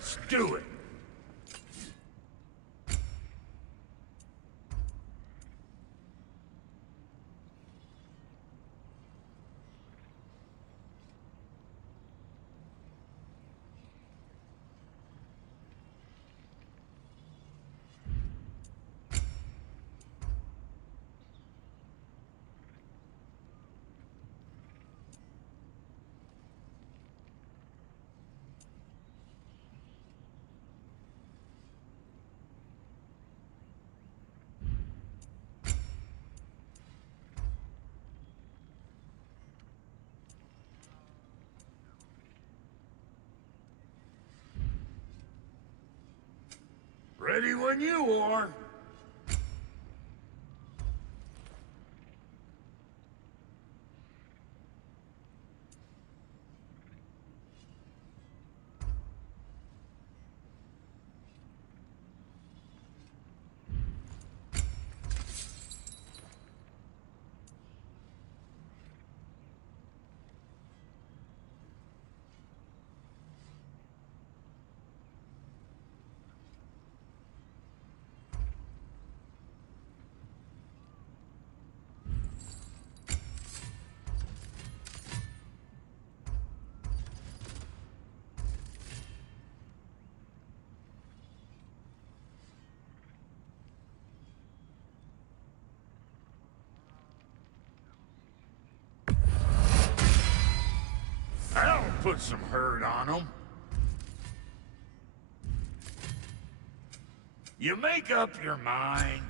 Let's do it! Ready when you are. That'll put some hurt on them. You make up your mind.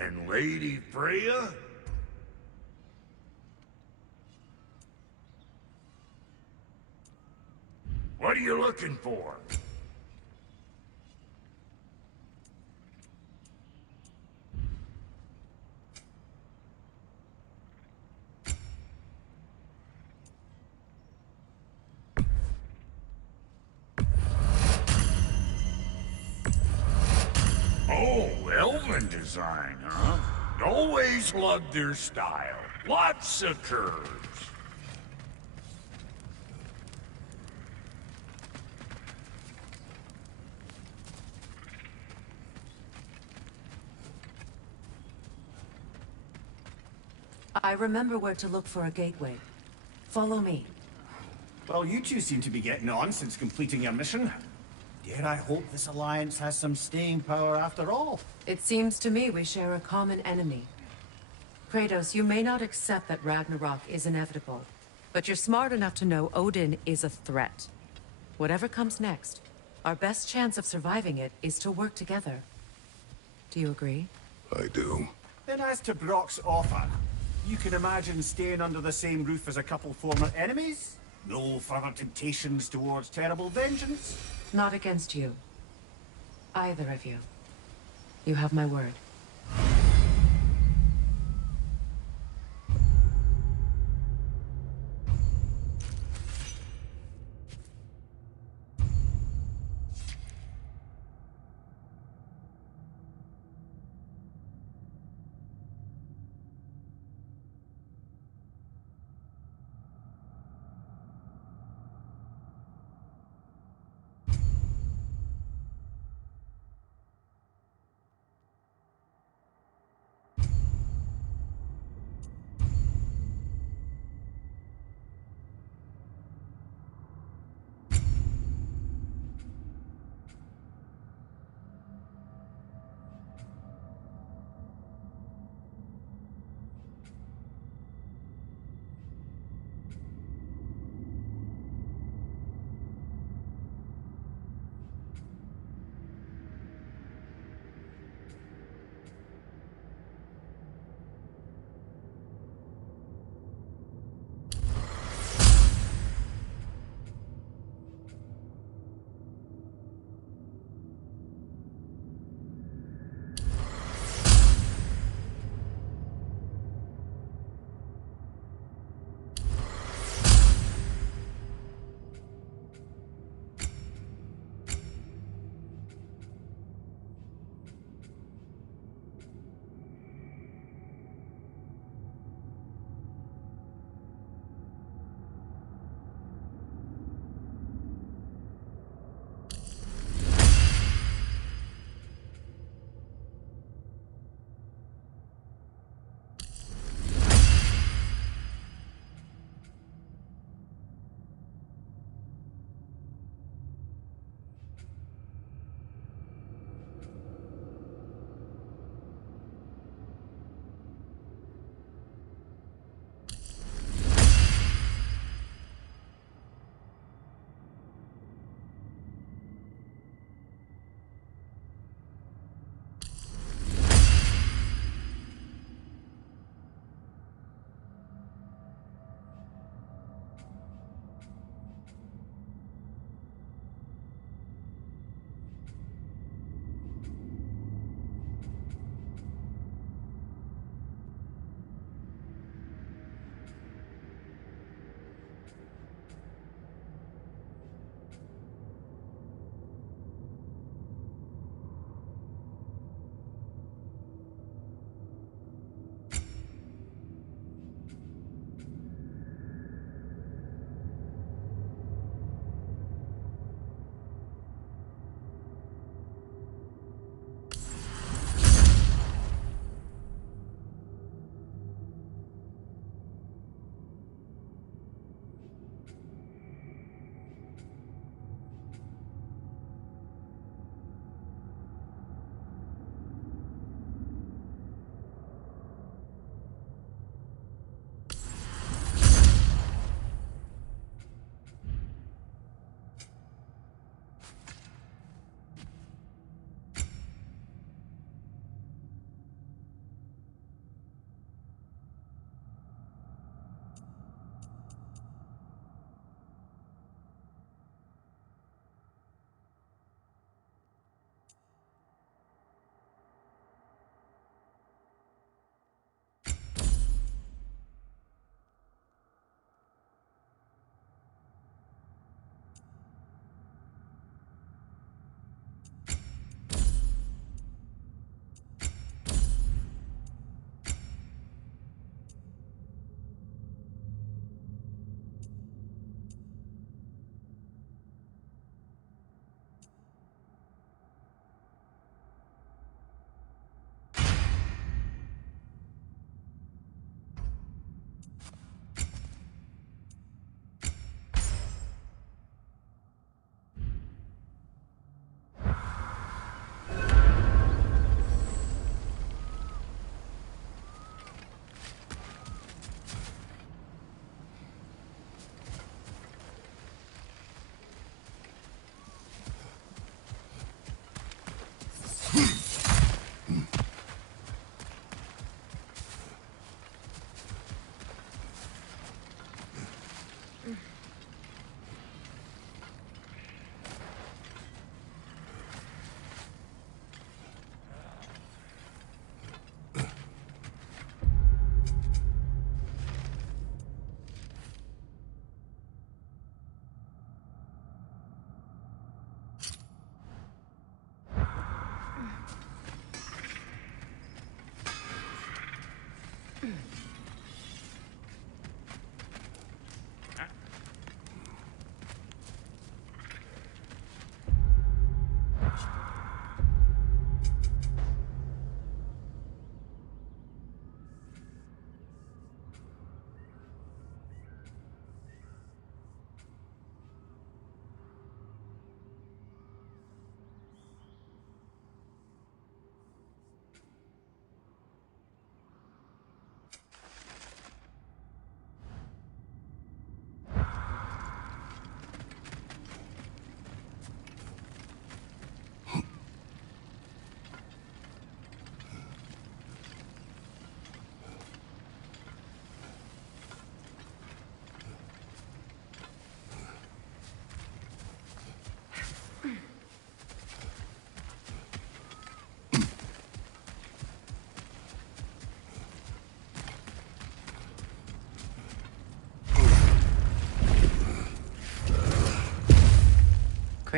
And Lady Freya? What are you looking for? Oh, elven design, huh? Always loved their style. Lots of curves. I remember where to look for a gateway. Follow me. Well, you two seem to be getting on since completing your mission. Dare I hope this alliance has some staying power after all? It seems to me we share a common enemy. Kratos, you may not accept that Ragnarok is inevitable, but you're smart enough to know Odin is a threat. Whatever comes next, our best chance of surviving it is to work together. Do you agree? I do. Then as to Brock's offer, you can imagine staying under the same roof as a couple former enemies? No further temptations towards terrible vengeance? Not against you. Either of you. You have my word.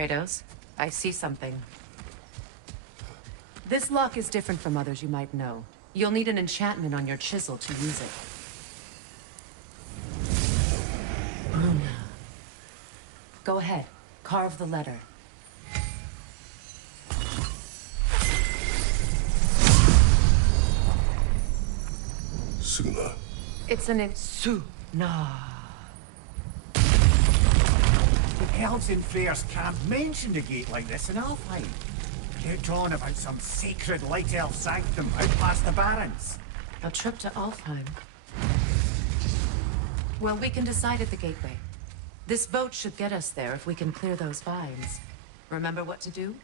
Kratos, I see something. This lock is different from others you might know. You'll need an enchantment on your chisel to use it. Bruna. Go ahead, carve the letter. Suna. It's an Suna. The elves in Freyr's camp mentioned a gate like this in Alfheim. Kept on about some sacred light elf sanctum out past the Barrens. A trip to Alfheim. Well, we can decide at the gateway. This boat should get us there if we can clear those vines. Remember what to do?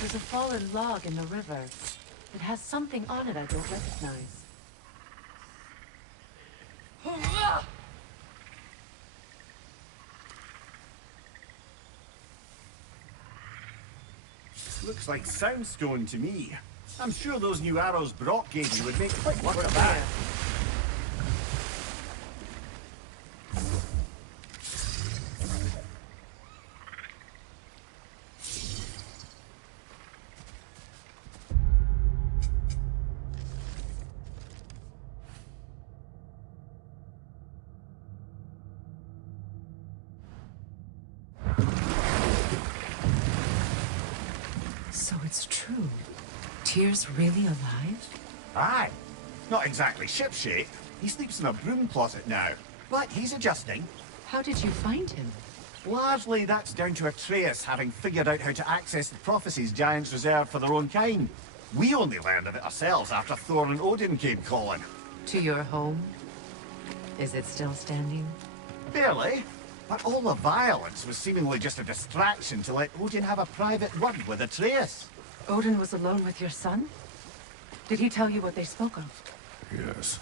There's a fallen log in the river. It has something on it I don't recognize. Looks like soundstone to me. I'm sure those new arrows Brock gave you would make quick work of that. So it's true. Tyr's really alive? Aye. Not exactly shipshape. He sleeps in a broom closet now. But he's adjusting. How did you find him? Largely that's down to Atreus having figured out how to access the prophecies giants reserved for their own kind. We only learned of it ourselves after Thor and Odin came calling. To your home? Is it still standing? Barely. But all the violence was seemingly just a distraction to let Odin have a private word with Atreus. Odin was alone with your son? Did he tell you what they spoke of? Yes.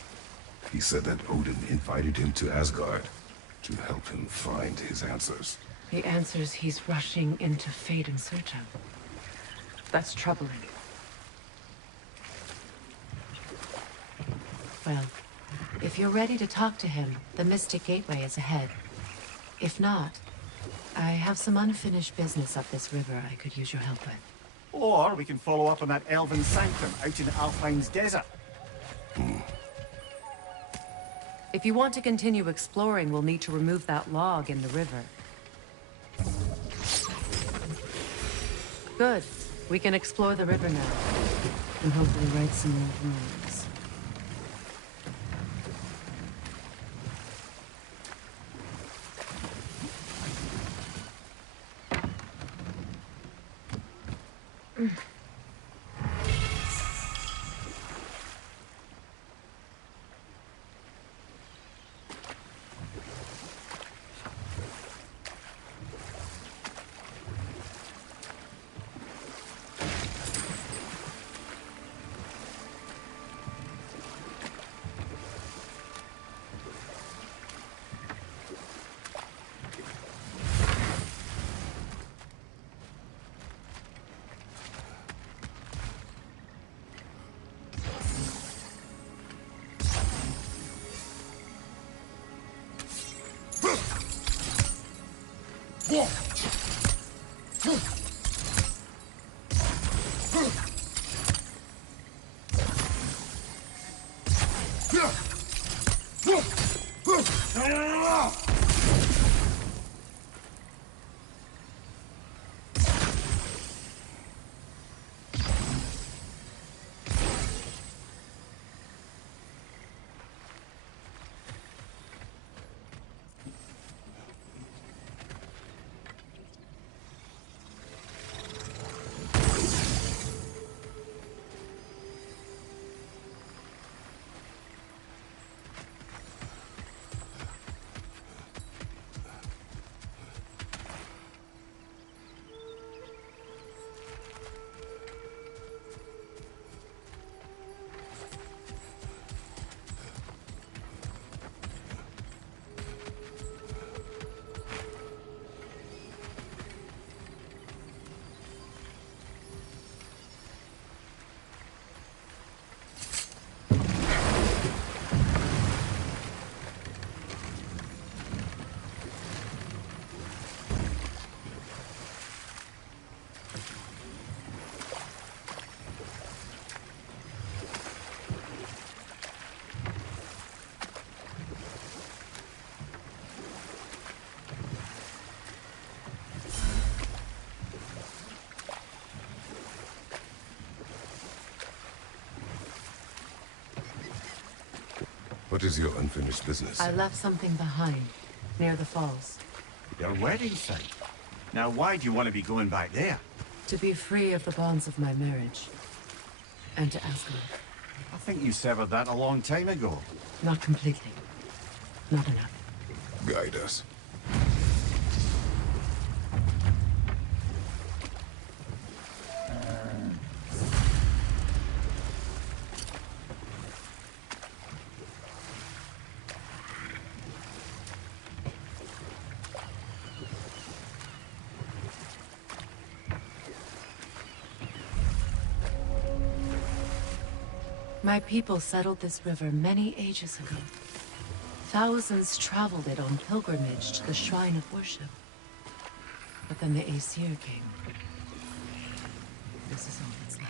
He said that Odin invited him to Asgard to help him find his answers. The answers he's rushing into fate in search of. That's troubling. Well, if you're ready to talk to him, the Mystic Gateway is ahead. If not, I have some unfinished business up this river I could use your help with. Or we can follow up on that elven sanctum out in Alfheim's desert. If you want to continue exploring, we'll need to remove that log in the river. Good. We can explore the river now. And hopefully right some more runes. What is your unfinished business? I left something behind, near the falls. Your wedding site. Now, why do you want to be going back there? To be free of the bonds of my marriage. And to Asgard. I think you severed that a long time ago. Not completely. Not enough. Guide us. My people settled this river many ages ago. Thousands traveled it on pilgrimage to the shrine of worship. But then the Aesir came. This is all that's left.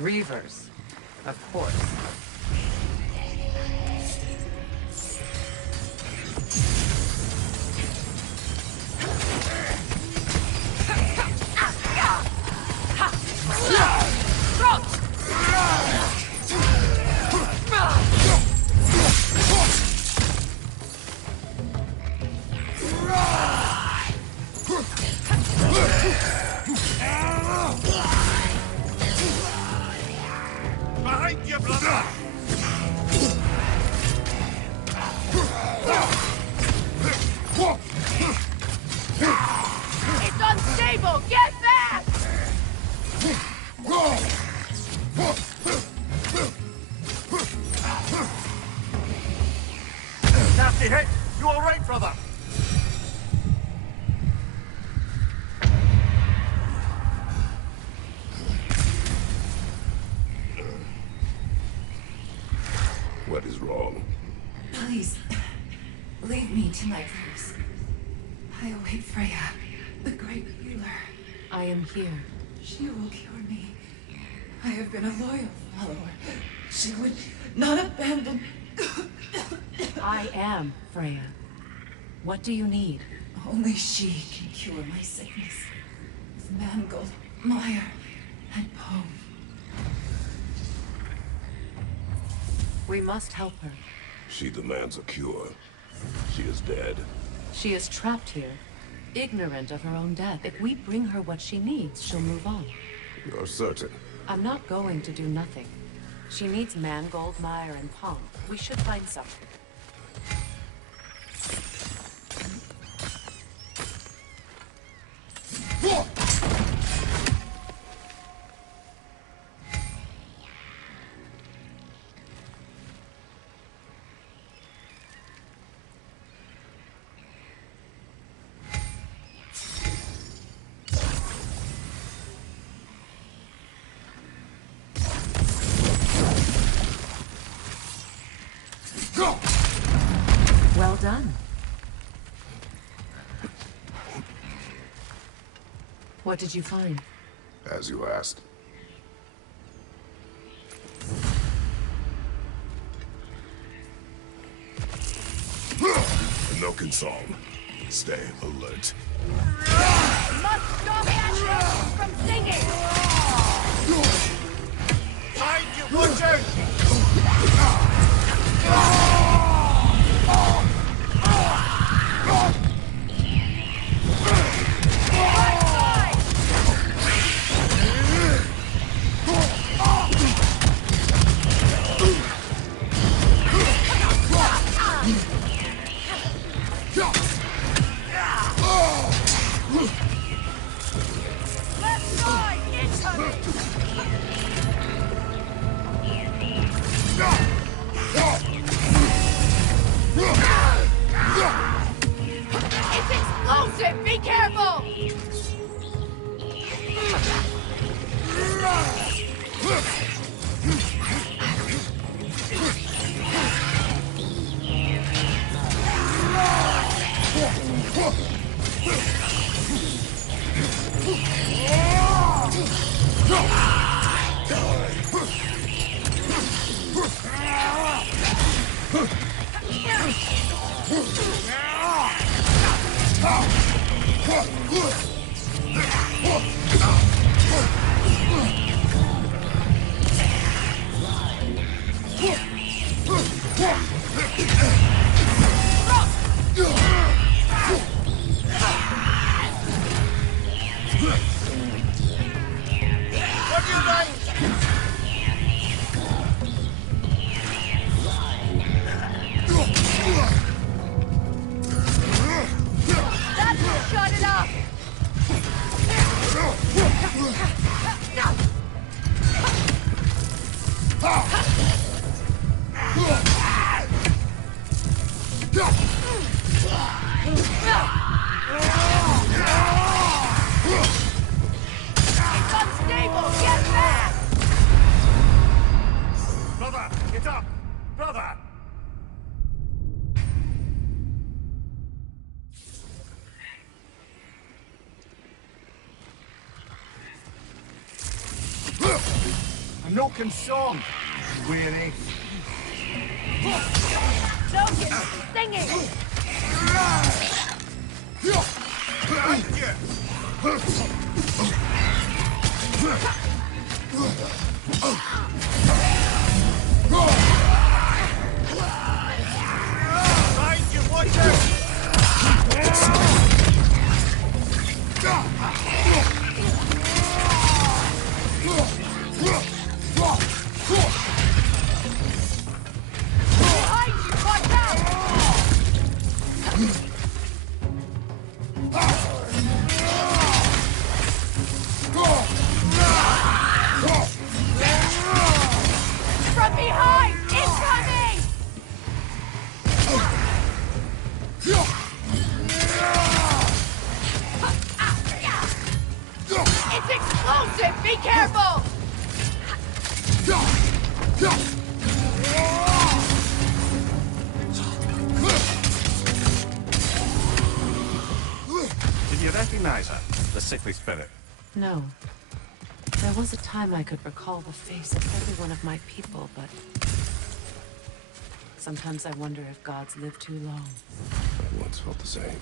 Reavers, of course. Behind you, brother! It's unstable! Get back! Nasty hit! You alright, brother? What is wrong? Please, leave me to my prayers. I await Freya, the great healer. I am here. She will cure me. I have been a loyal follower. She would not abandon... I am Freya. What do you need? Only she can cure my sickness. With mangold, mire, and poem. We must help her. She demands a cure. She is dead. She is trapped here, ignorant of her own death. If we bring her what she needs, she'll move on. You're certain? I'm not going to do nothing. She needs mangold, mire, and palm. We should find some. Well done. What did you find? As you asked. Noken song. Stay alert. Must stop that from singing! Behind you, watch out! Left side, incoming! It's explosive! Be careful! Brother, get up! Brother! A milking song, weary. Logan, singing! Mind you, watch out! Behind you, watch out! From behind! Incoming! It's explosive! Be careful! Did you recognize her? The sickly spirit. No. There was a time I could recall the face of every one of my people, but... sometimes I wonder if gods live too long. I once felt the same.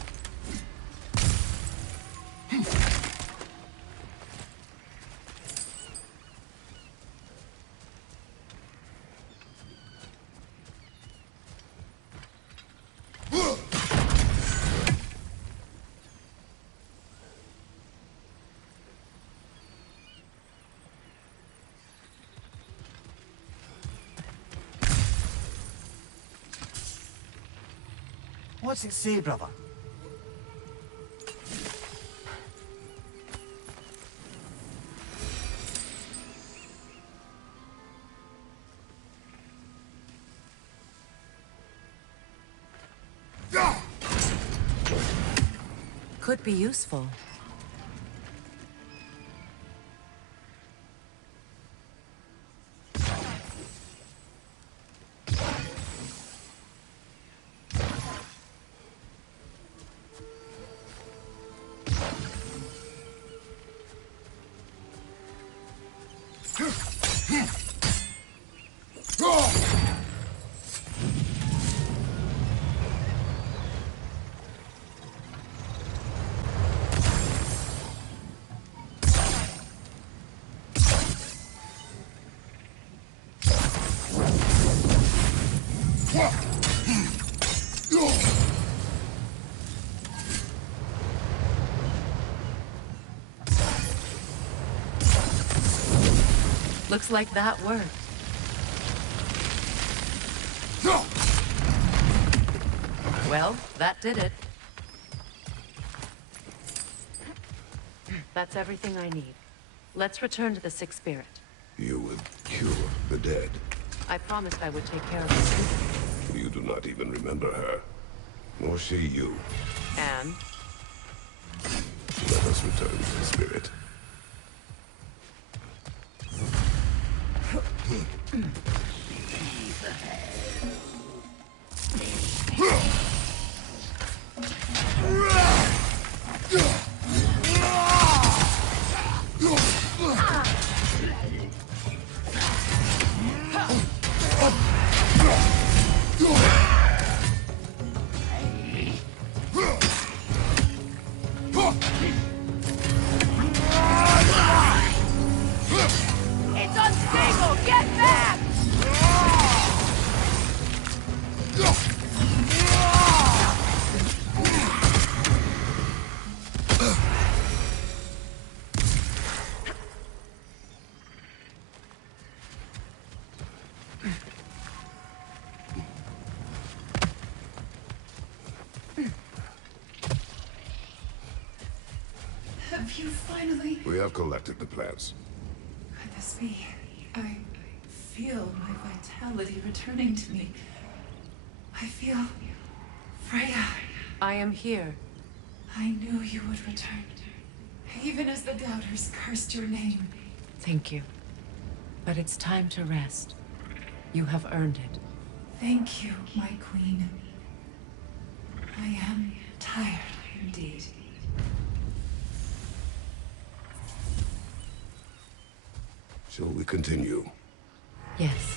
What's it say, brother? Could be useful. Looks like that worked. Well, that did it. That's everything I need. Let's return to the Sixth Spirit. You would cure the dead. I promised I would take care of the student. You do not even remember her. Nor she you. And? Let us return to the spirit. It's unstable! Get back! Have you finally... We have collected the plans. Could this be? I feel my vitality returning to me. I feel... Freya. I am here. I knew you would return. Even as the doubters cursed your name. Thank you. But it's time to rest. You have earned it. Thank you, my queen. I am tired indeed. Shall we continue? Yes.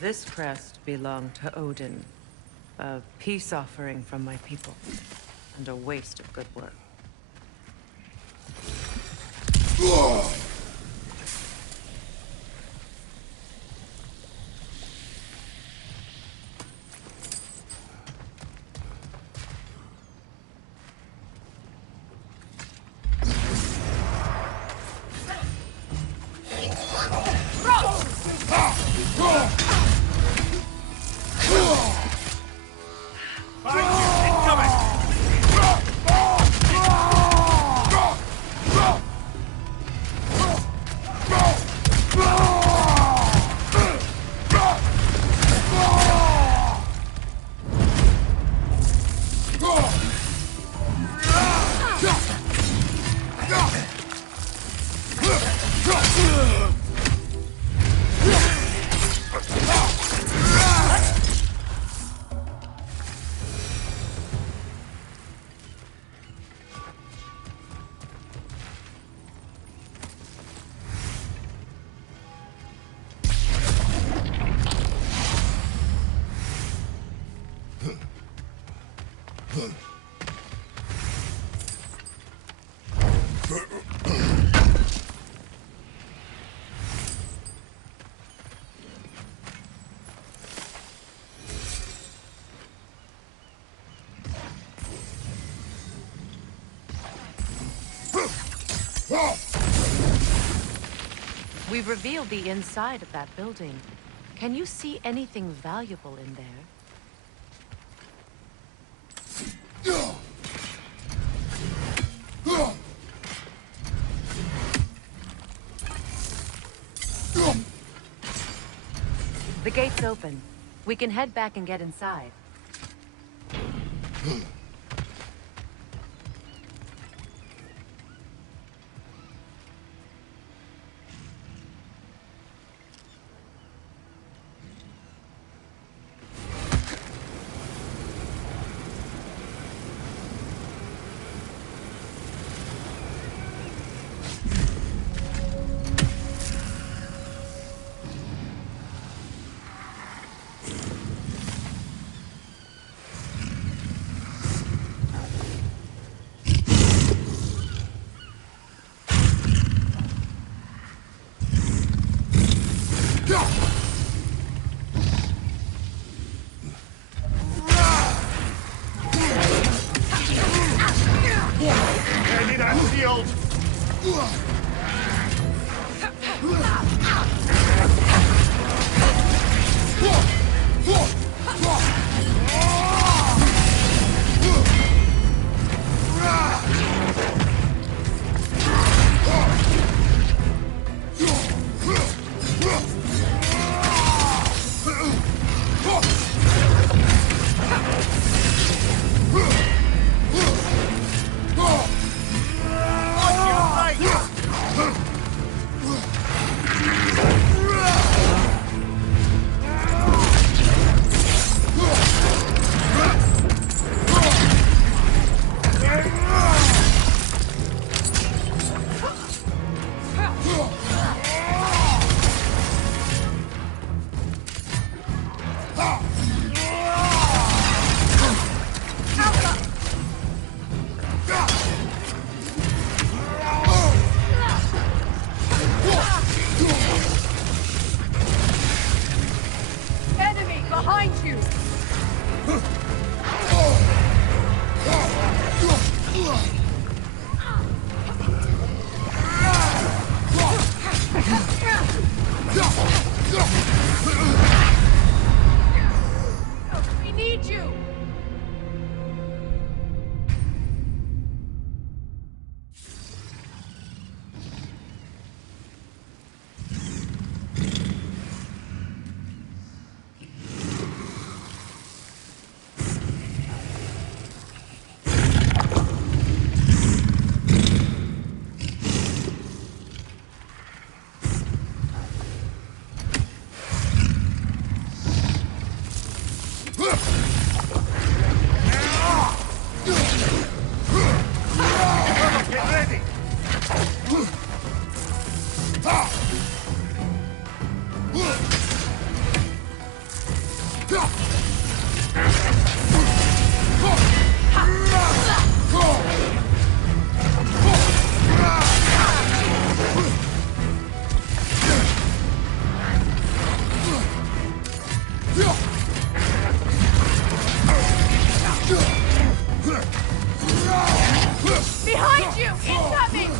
This crest belonged to Odin. A peace offering from my people. And a waste of good work. We've revealed the inside of that building. Can you see anything valuable in there? The gate's open. We can head back and get inside. Enemy behind you! We need you! Get ready! Behind you! Incoming!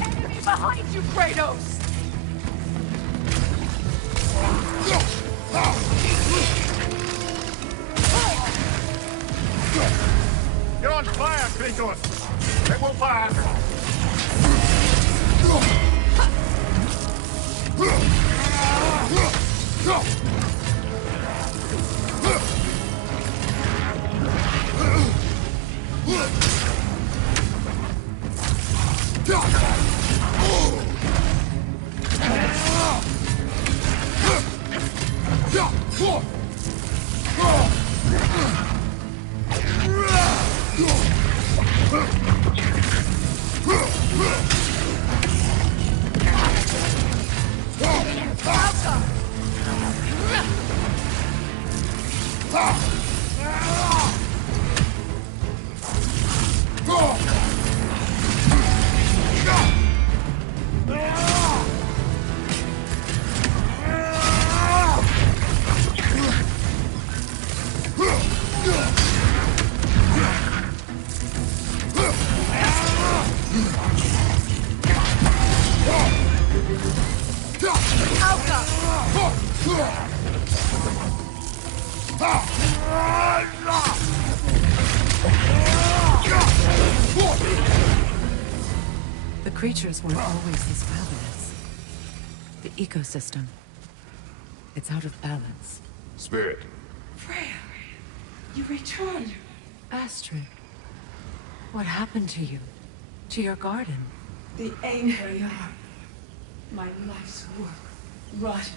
Enemy behind you, Kratos! You're on fire, Kratos! It will pass! The creatures weren't always this fabulous. The ecosystem. It's out of balance. Spirit, Freya, you returned. Astrid, what happened to you? To your garden? The anger you are. My life's work rotted.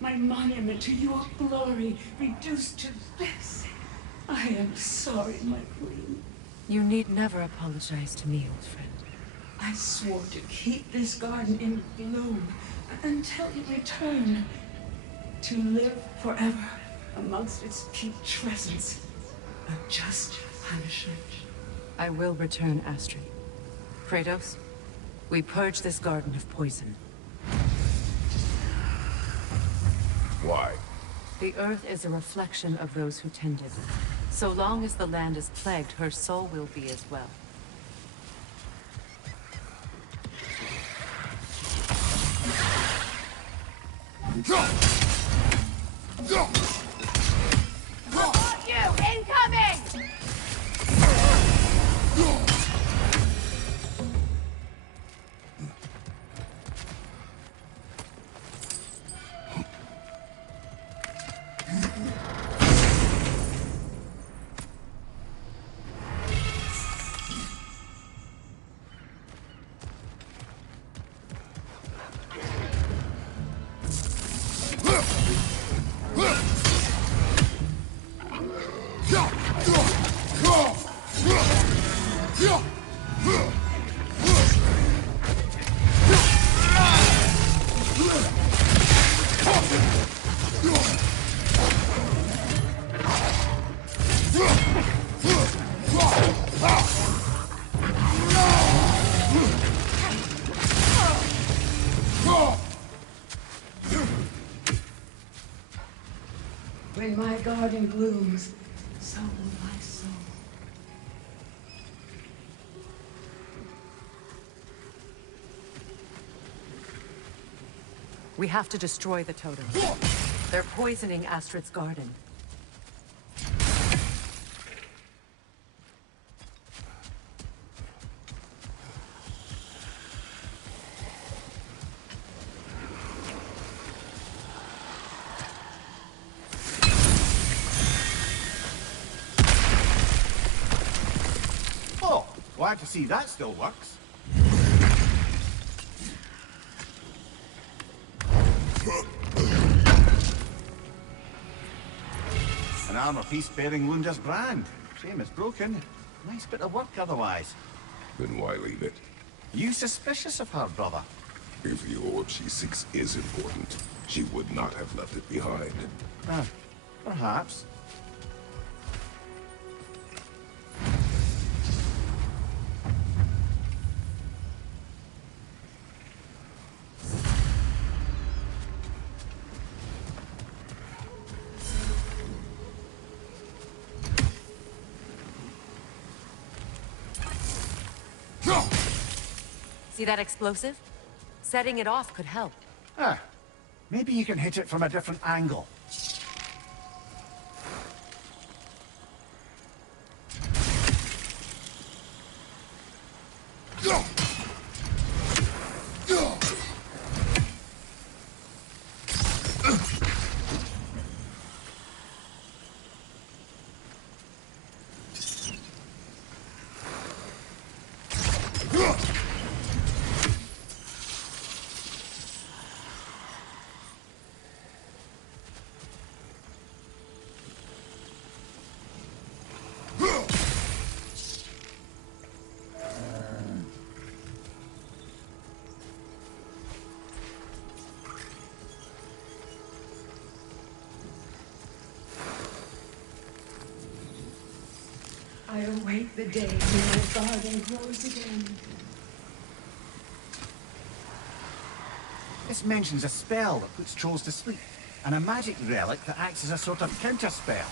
My monument to your glory reduced to this. I am sorry, my queen. You need never apologize to me, old friend. I swore to keep this garden in bloom until you return. To live forever amongst its putrescence. A just punishment. I will return, Astrid. Kratos, we purge this garden of poison. why? The earth is a reflection of those who tend it. So long as the land is plagued, her soul will be as well. Go! Go! When my garden blooms, so will my soul. We have to destroy the totem. They're poisoning Astrid's garden. Oh, glad to see that still works. An armor-piece bearing Lunda's brand. Shame it's broken. Nice bit of work otherwise. Then why leave it? You suspicious of her, brother? If the orb she seeks is important, she would not have left it behind. Perhaps. See that explosive? Setting it off could help. Maybe you can hit it from a different angle. I await the day when my garden grows again. This mentions a spell that puts trolls to sleep, and a magic relic that acts as a sort of counter-spell.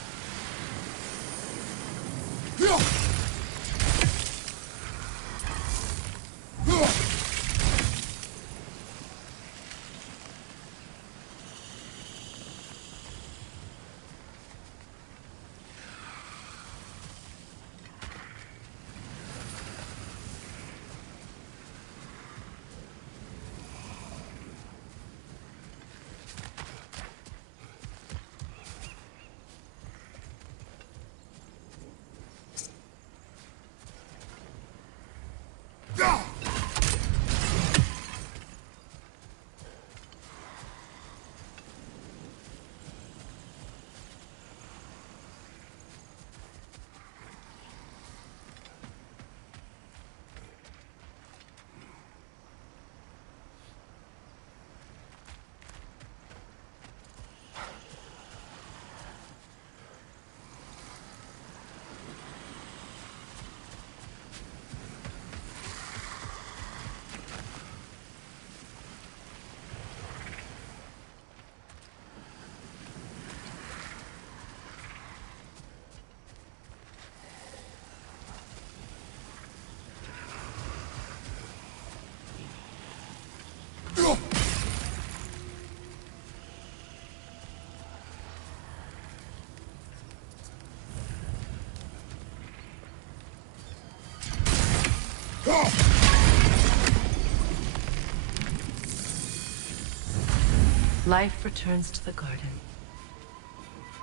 Life returns to the garden.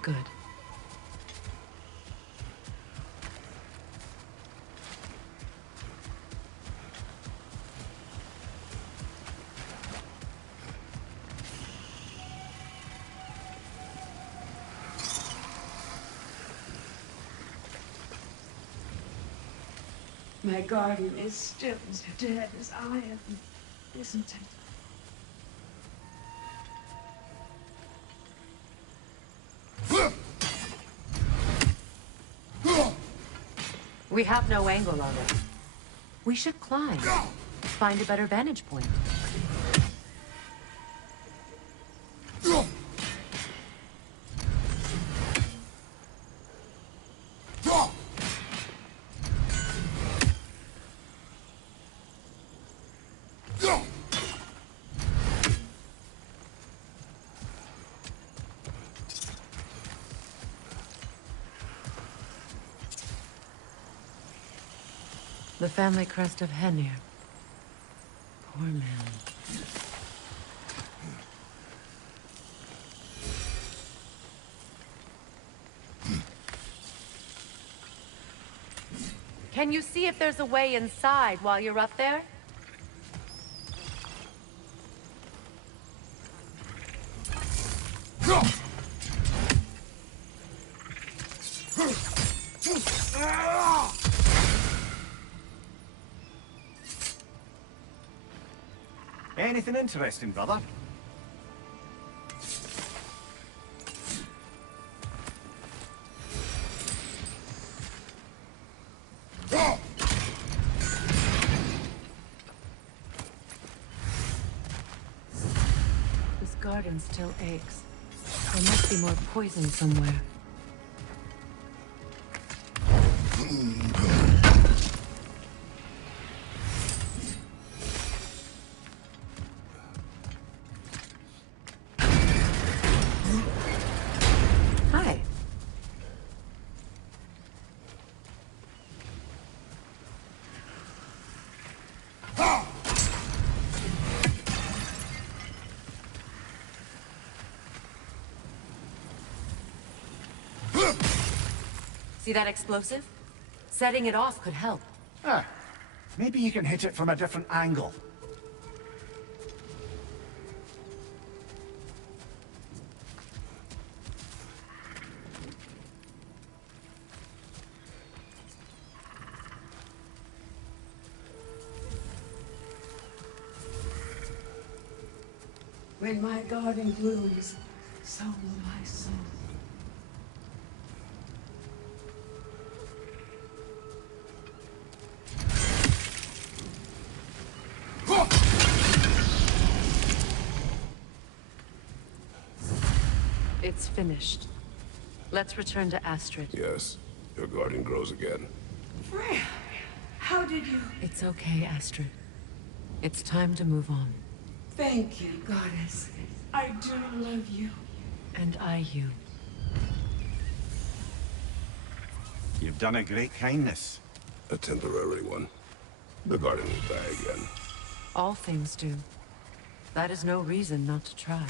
Good. My guardian is still as dead as I am, isn't it? We have no angle on it. We should climb. Find a better vantage point. The family crest of Henir. Poor man. Can you see if there's a way inside while you're up there? Anything interesting, brother? This garden still aches. There must be more poison somewhere. Hi. See that explosive? Setting it off could help. Ah, maybe you can hit it from a different angle. When my garden blooms, so will my soul. It's finished. Let's return to Astrid. Yes, your guardian grows again. Freya, how did you... It's okay, Astrid. It's time to move on. Thank you, goddess. I do love you. And I you. You've done a great kindness. A temporary one. The guardian will die again. All things do. That is no reason not to try.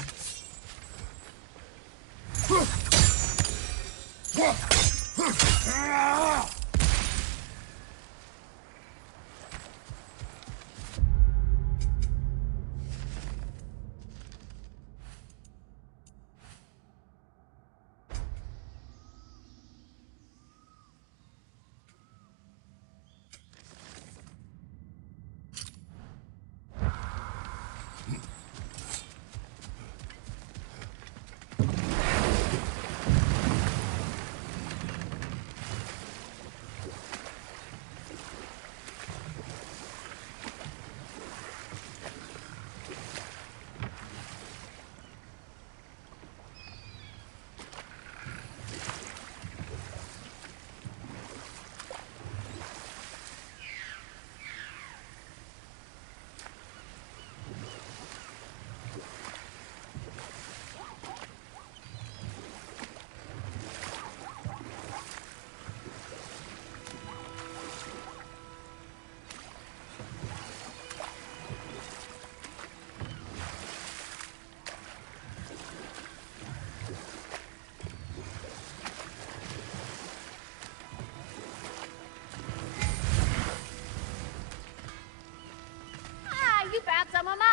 You found some of my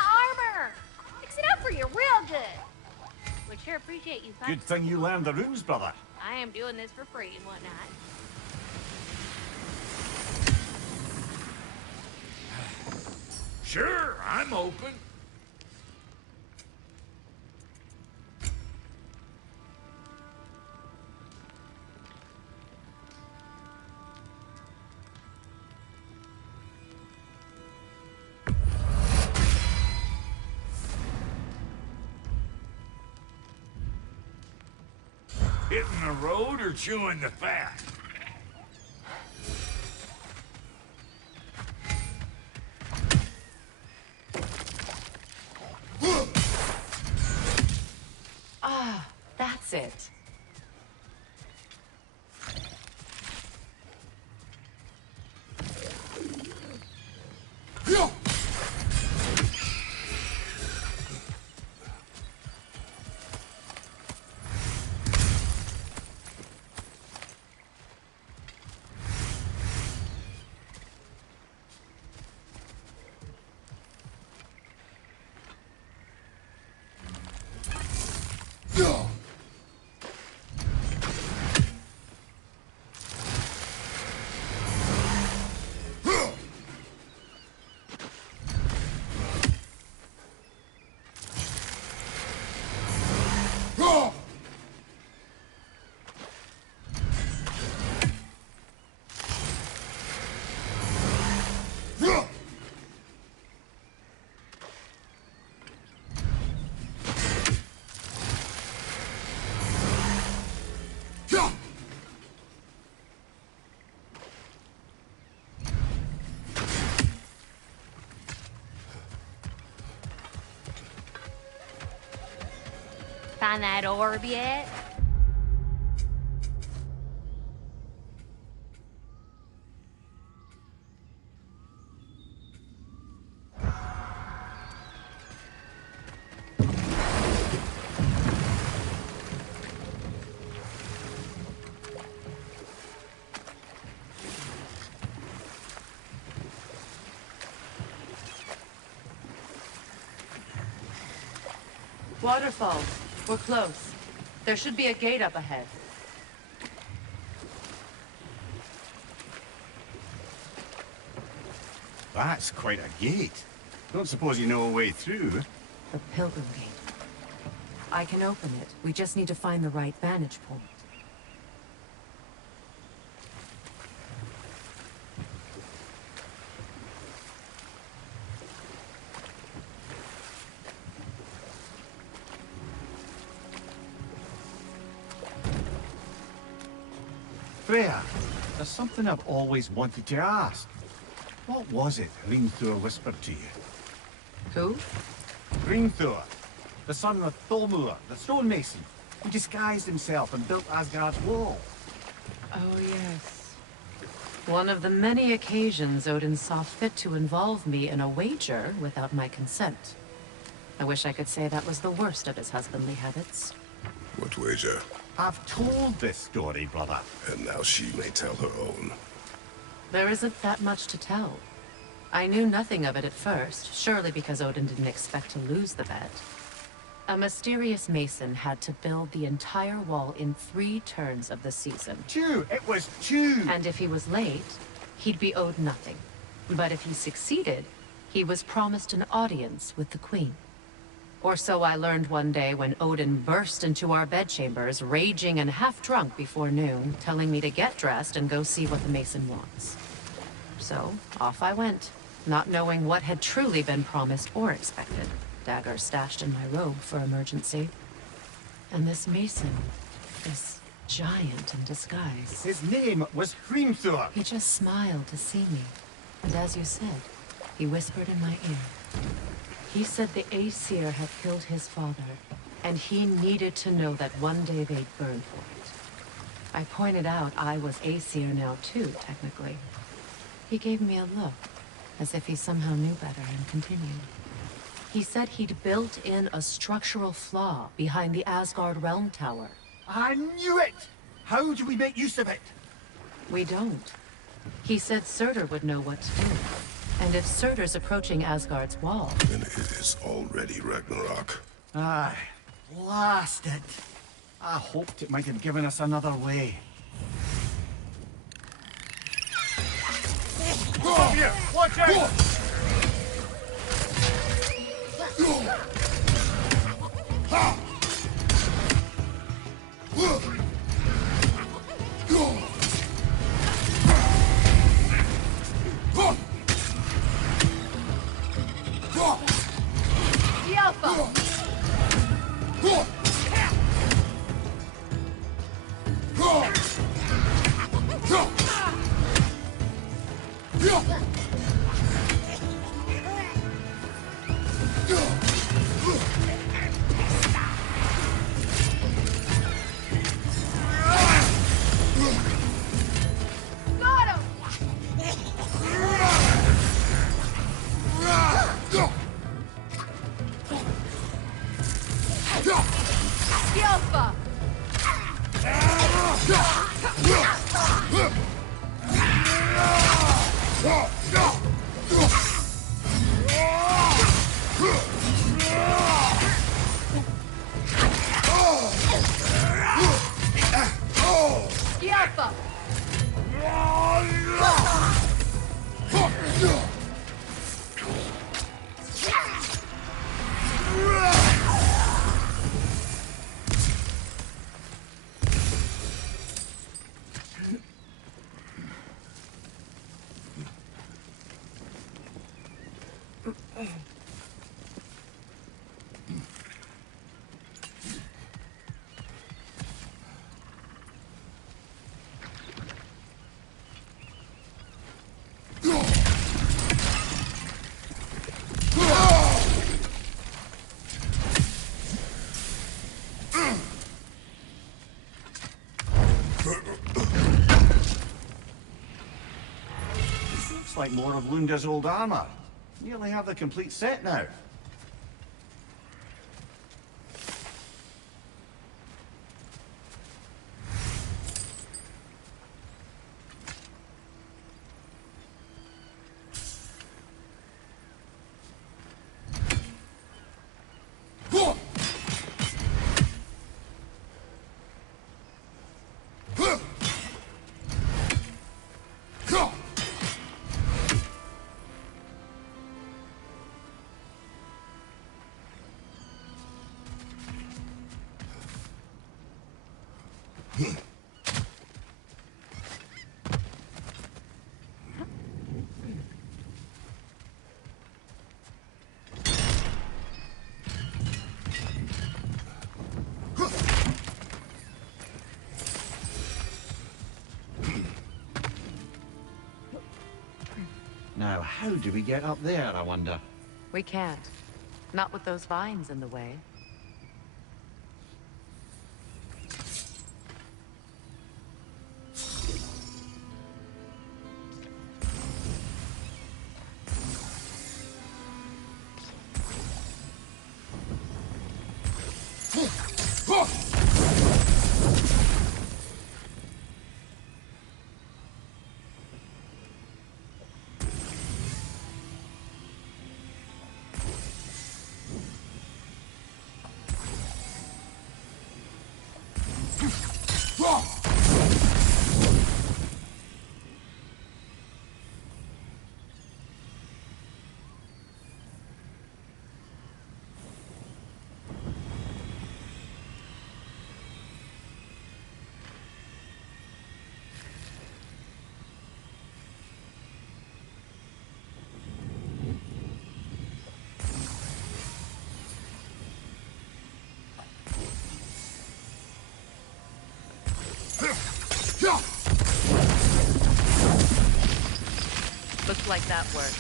armor! Fix it up for you real good! Would sure appreciate you, Good thing you learned the runes, brother. I am doing this for free and whatnot. Sure, I'm open. Hitting the road or chewing the fat? Ah, that's it. Find that orb yet? Waterfall. We're close. There should be a gate up ahead. That's quite a gate. Don't suppose you know a way through? The Pilgrim Gate. I can open it. We just need to find the right vantage point. Freya, there's something I've always wanted to ask. What was it Hrimthur whispered to you? Who? Hrimthur, the son of Thormur, the stonemason, who disguised himself and built Asgard's wall. Oh, yes. One of the many occasions Odin saw fit to involve me in a wager without my consent. I wish I could say that was the worst of his husbandly habits. What wager? I've told this story, brother. And now she may tell her own. There isn't that much to tell. I knew nothing of it at first, surely because Odin didn't expect to lose the bet. A mysterious mason had to build the entire wall in 3 turns of the season. It was 2! And if he was late, he'd be owed nothing. But if he succeeded, he was promised an audience with the queen. Or so I learned one day when Odin burst into our bedchambers, raging and half-drunk before noon, telling me to get dressed and go see what the mason wants. So, off I went, not knowing what had truly been promised or expected. Dagger stashed in my robe for emergency. And this mason, this giant in disguise. His name was Hrimthur. He just smiled to see me. And as you said, he whispered in my ear. He said the Aesir had killed his father, and he needed to know that one day they'd burn for it. I pointed out I was Aesir now too, technically. He gave me a look, as if he somehow knew better, and continued. He said he'd built in a structural flaw behind the Asgard Realm Tower. I knew it! How do we make use of it? We don't. He said Surtur would know what to do. And if Surtur's approaching Asgard's wall... Then it is already Ragnarok. Aye, blast it. I hoped it might have given us another way. Come here! Watch out! Like more of Lunda's old armor. Nearly have the complete set now. Now, how do we get up there, I wonder? We can't. Not with those vines in the way. Looks like that worked.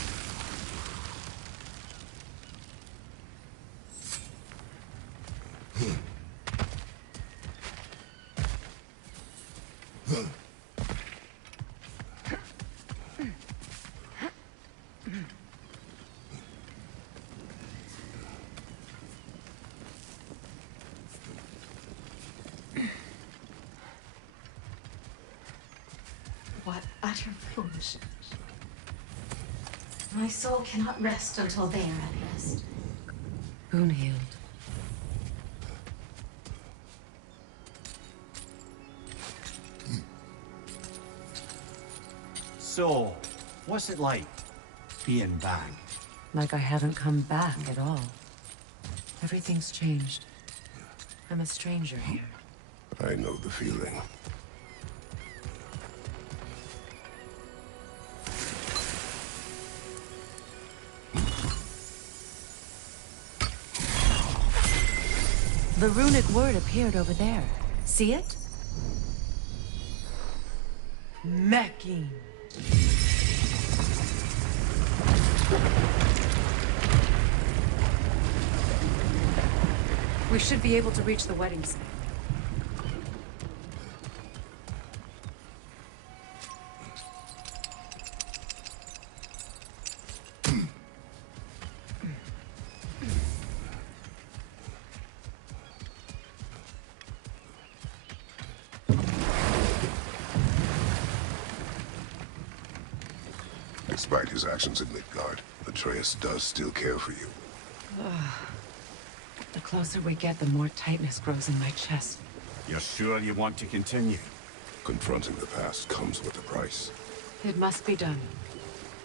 What utter foolishness. My soul cannot rest until they are at rest. Wound healed. So, what's it like, being back? Like I haven't come back at all. Everything's changed. I'm a stranger here. I know the feeling. The runic word appeared over there. See it? Mecking. We should be able to reach the wedding site. Despite his actions in Midgard, Atreus does still care for you. The closer we get, the more tightness grows in my chest. You're sure you want to continue? Confronting the past comes with a price. It must be done.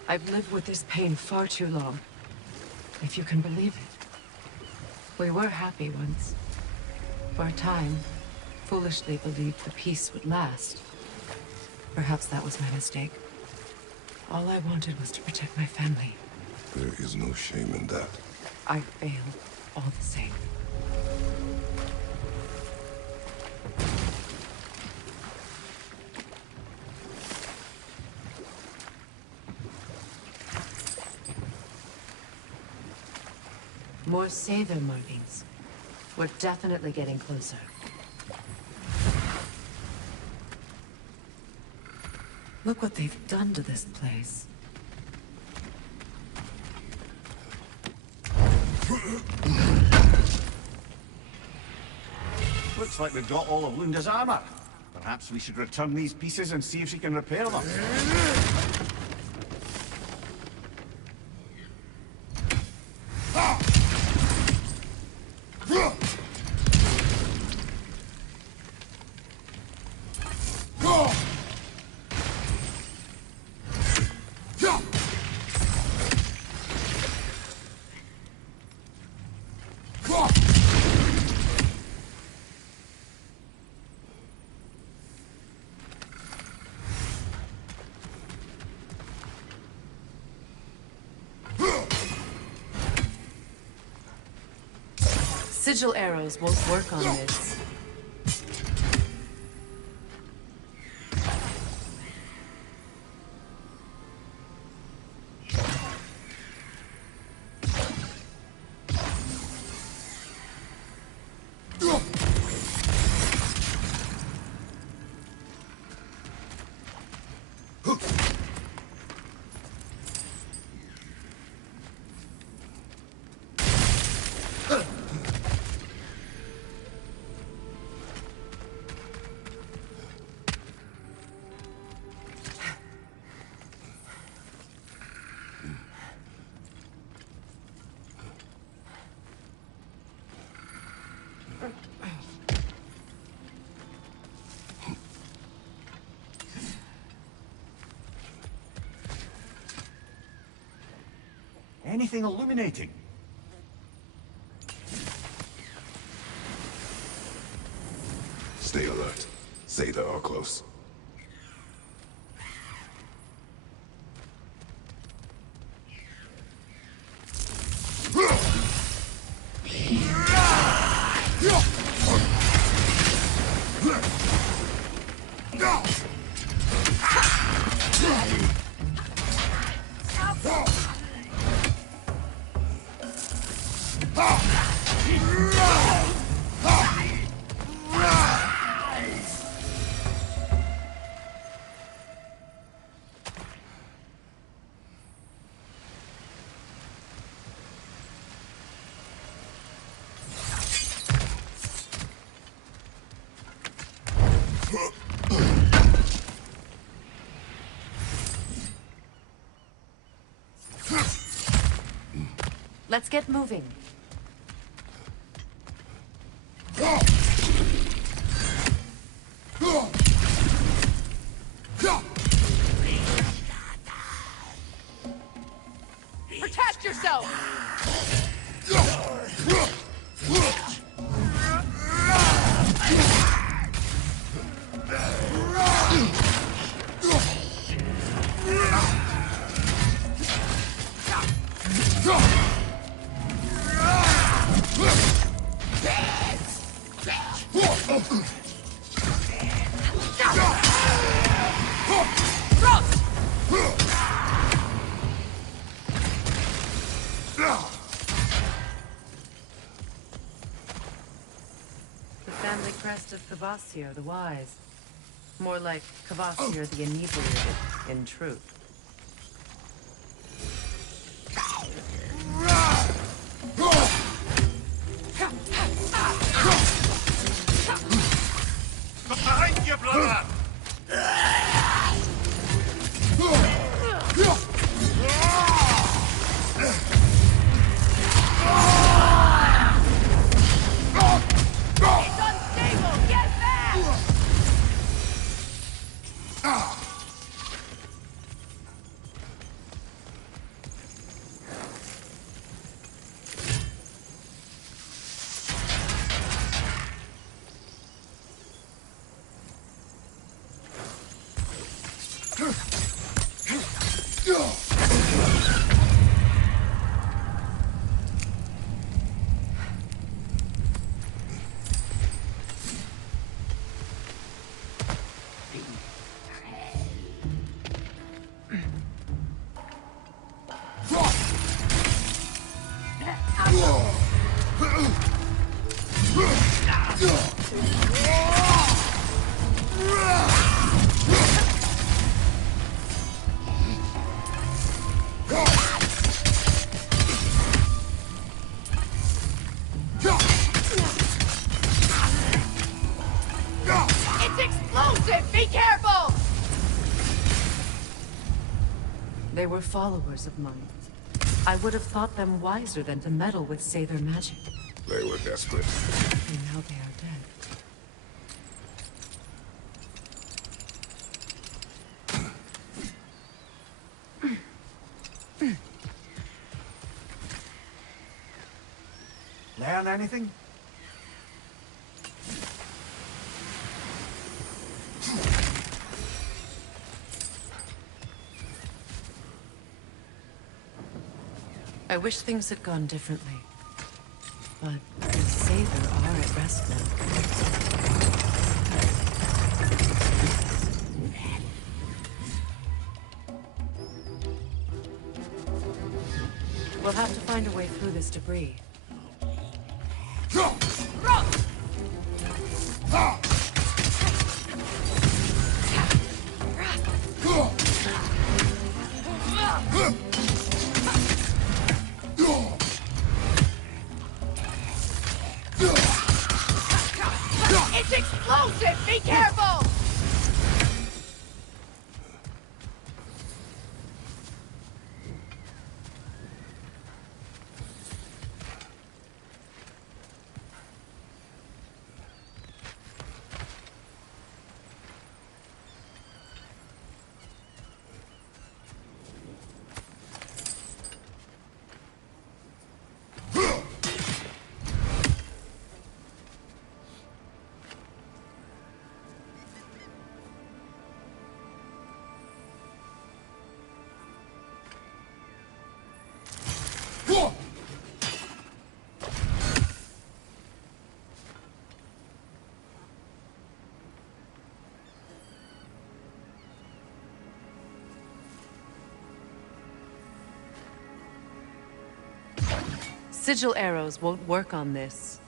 I've lived with this pain far too long. If you can believe it. We were happy once. For a time, foolishly believed the peace would last. Perhaps that was my mistake. All I wanted was to protect my family. There is no shame in that. I failed, all the same. More Saver markings. We're definitely getting closer. Look what they've done to this place. Looks like we've got all of Lunda's armor. Perhaps we should return these pieces and see if she can repair them. Sigil arrows won't work on this. Anything illuminating? Stay alert. Zeta are close. Let's get moving. Protect yourself! of Kvasir the Wise. More like Kvasir the Inebriated, in truth. Behind you, brother! It's unstable! Get back! It's explosive! Be careful! They were followers of mine. I would have thought them wiser than to meddle with Sather magic. They were desperate. And now they are dead. Learn anything? I wish things had gone differently. But the Sather are at rest now. We'll have to find a way through this debris. It's explosive! Be careful! Sigil arrows won't work on this.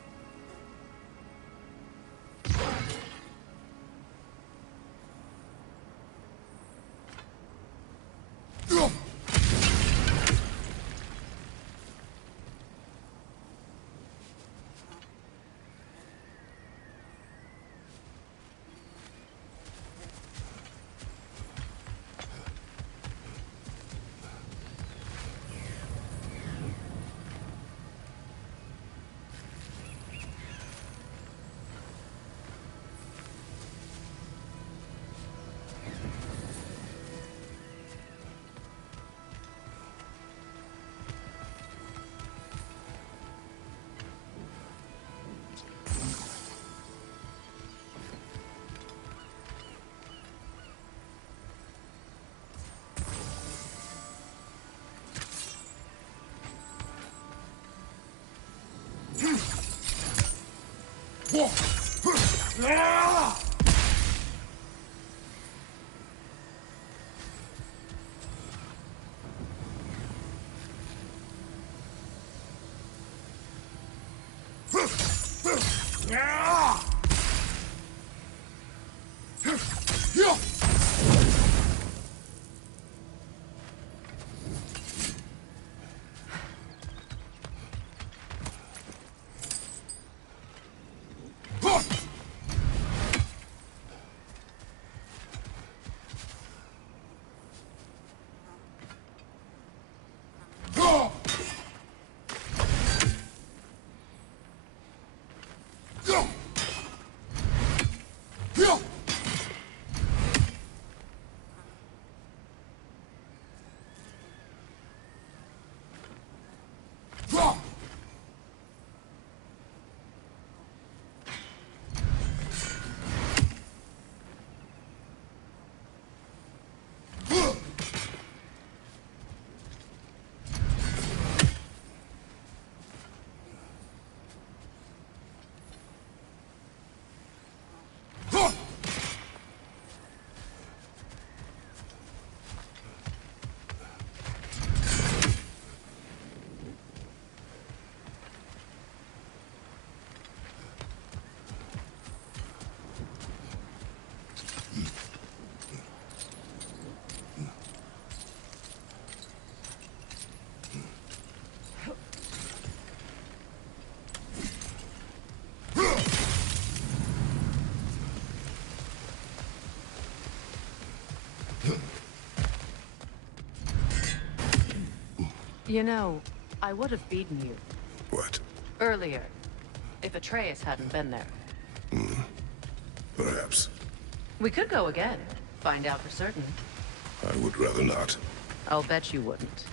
You know, I would have beaten you What? earlier, if Atreus hadn't been there. Perhaps. We could go again, find out for certain. I would rather not. I'll bet you wouldn't.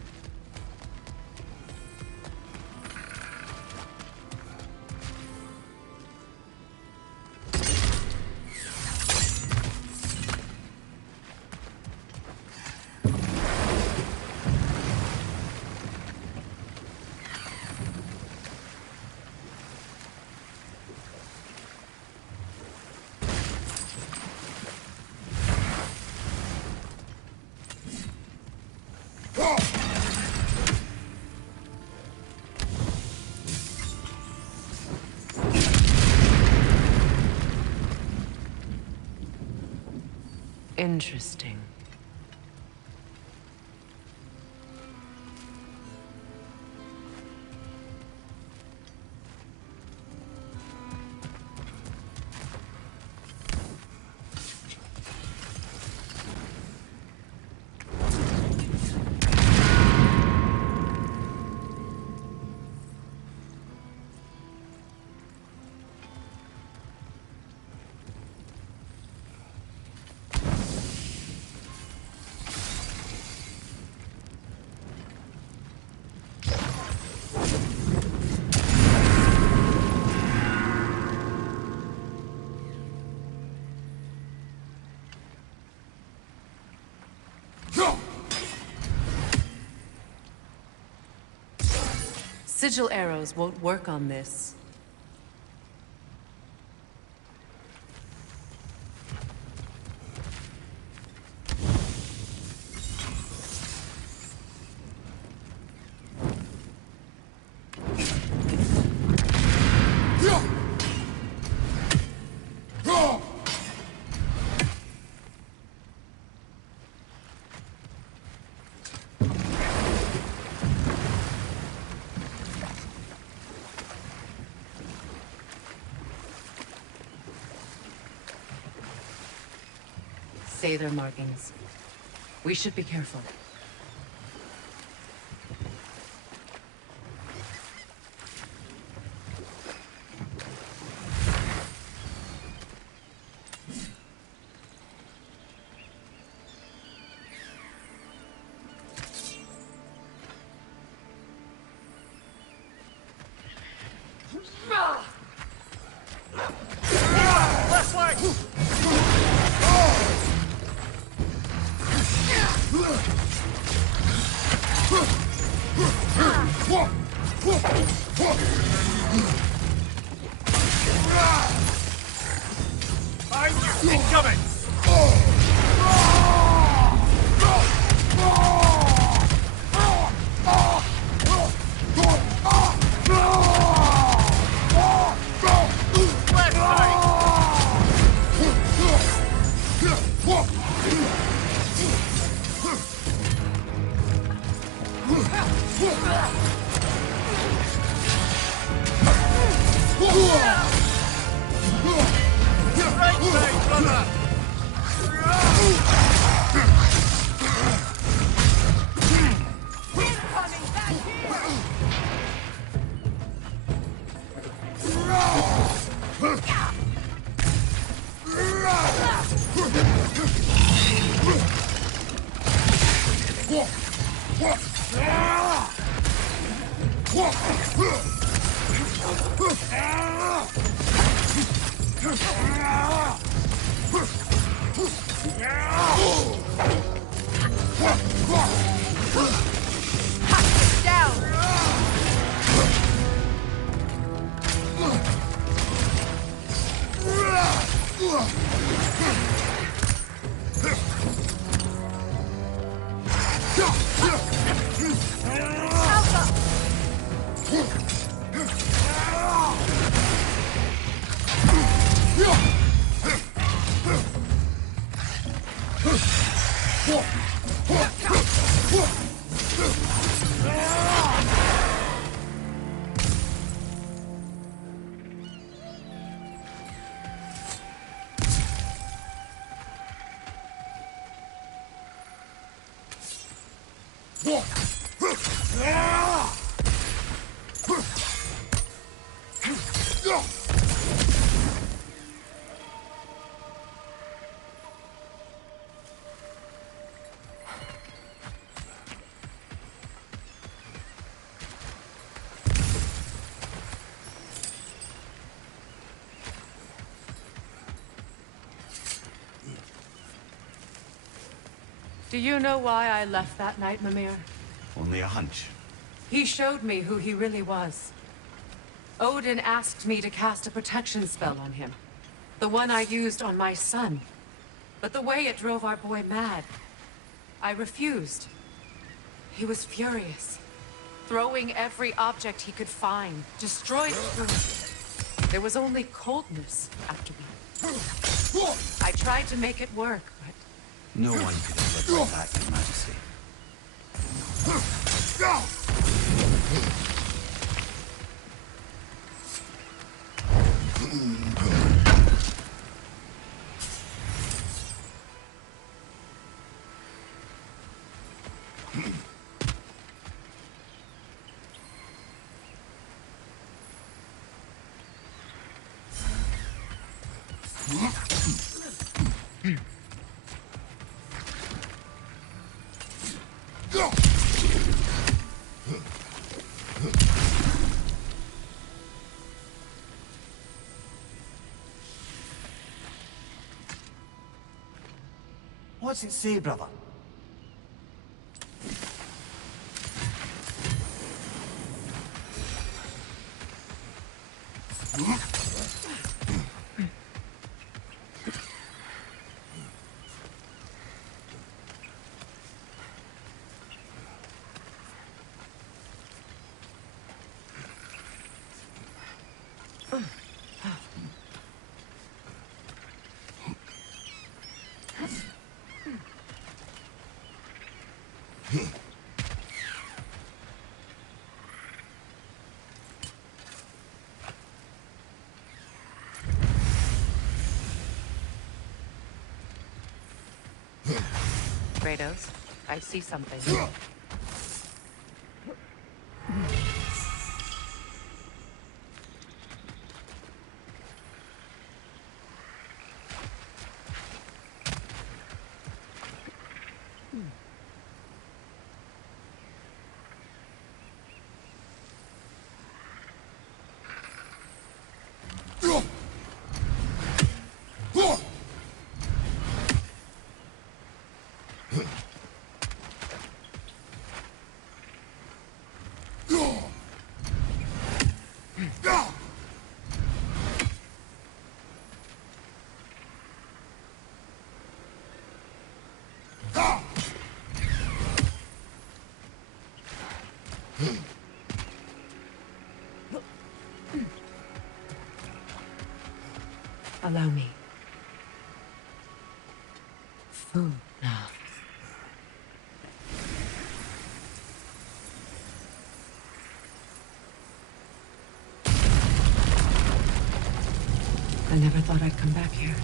Interesting. Sigil arrows won't work on this. Say their markings. We should be careful. Incoming! Do you know why I left that night, Mimir? Only a hunch. He showed me who he really was. Odin asked me to cast a protection spell on him. The one I used on my son. But the way it drove our boy mad, I refused. He was furious, throwing every object he could find, destroying it. There was only coldness after me. I tried to make it work, but... No one could have lived like that, Your Majesty. What's it say, brother? Kratos, I see something. Allow me. Food now. I never thought I'd come back here.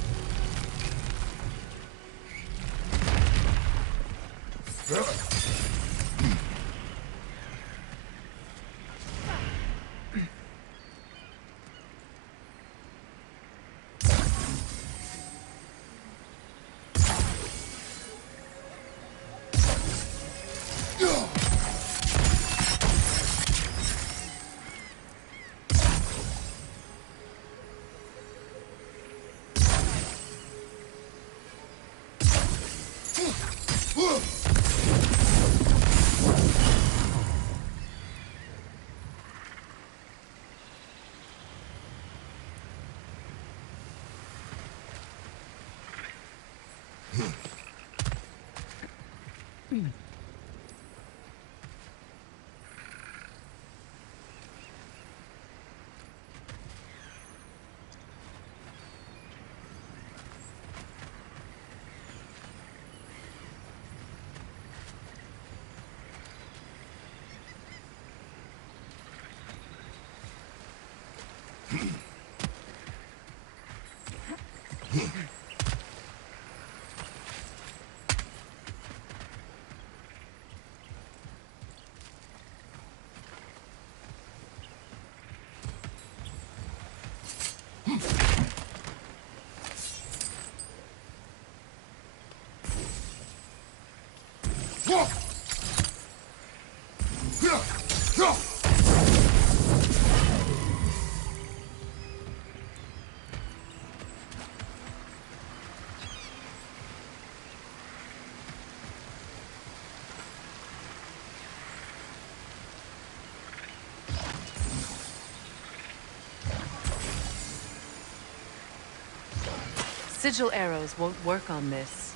Sigil arrows won't work on this.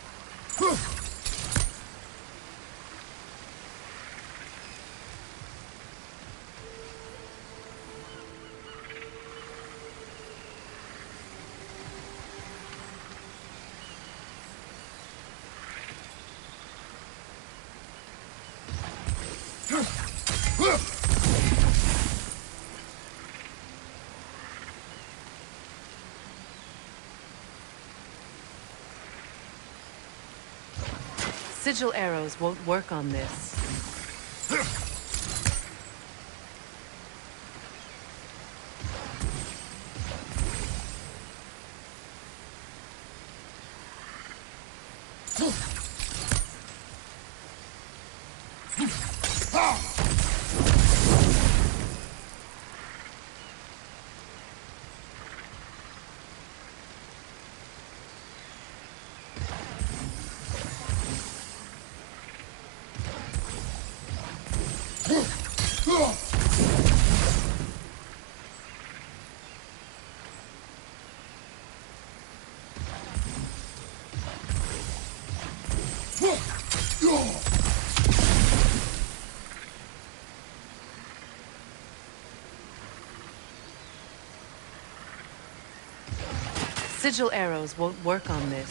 Sigil arrows won't work on this. Sigil arrows won't work on this.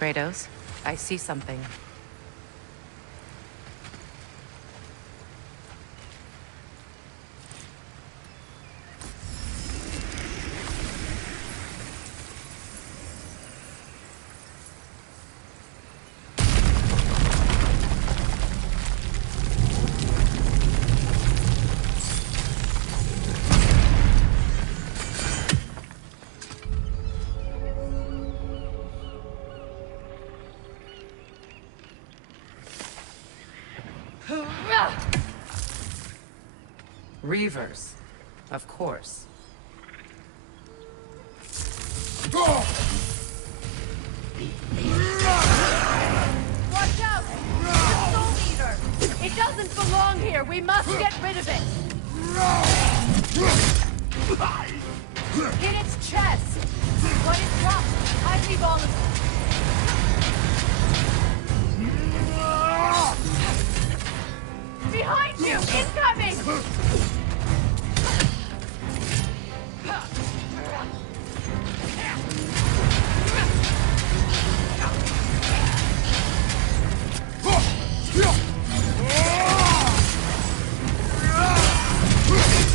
Kratos, I see something. Reavers, of course. Watch out! The Soul Eater! It doesn't belong here! We must get rid of it! Hit its chest! When it drops, I leave all of it! Behind you! Incoming!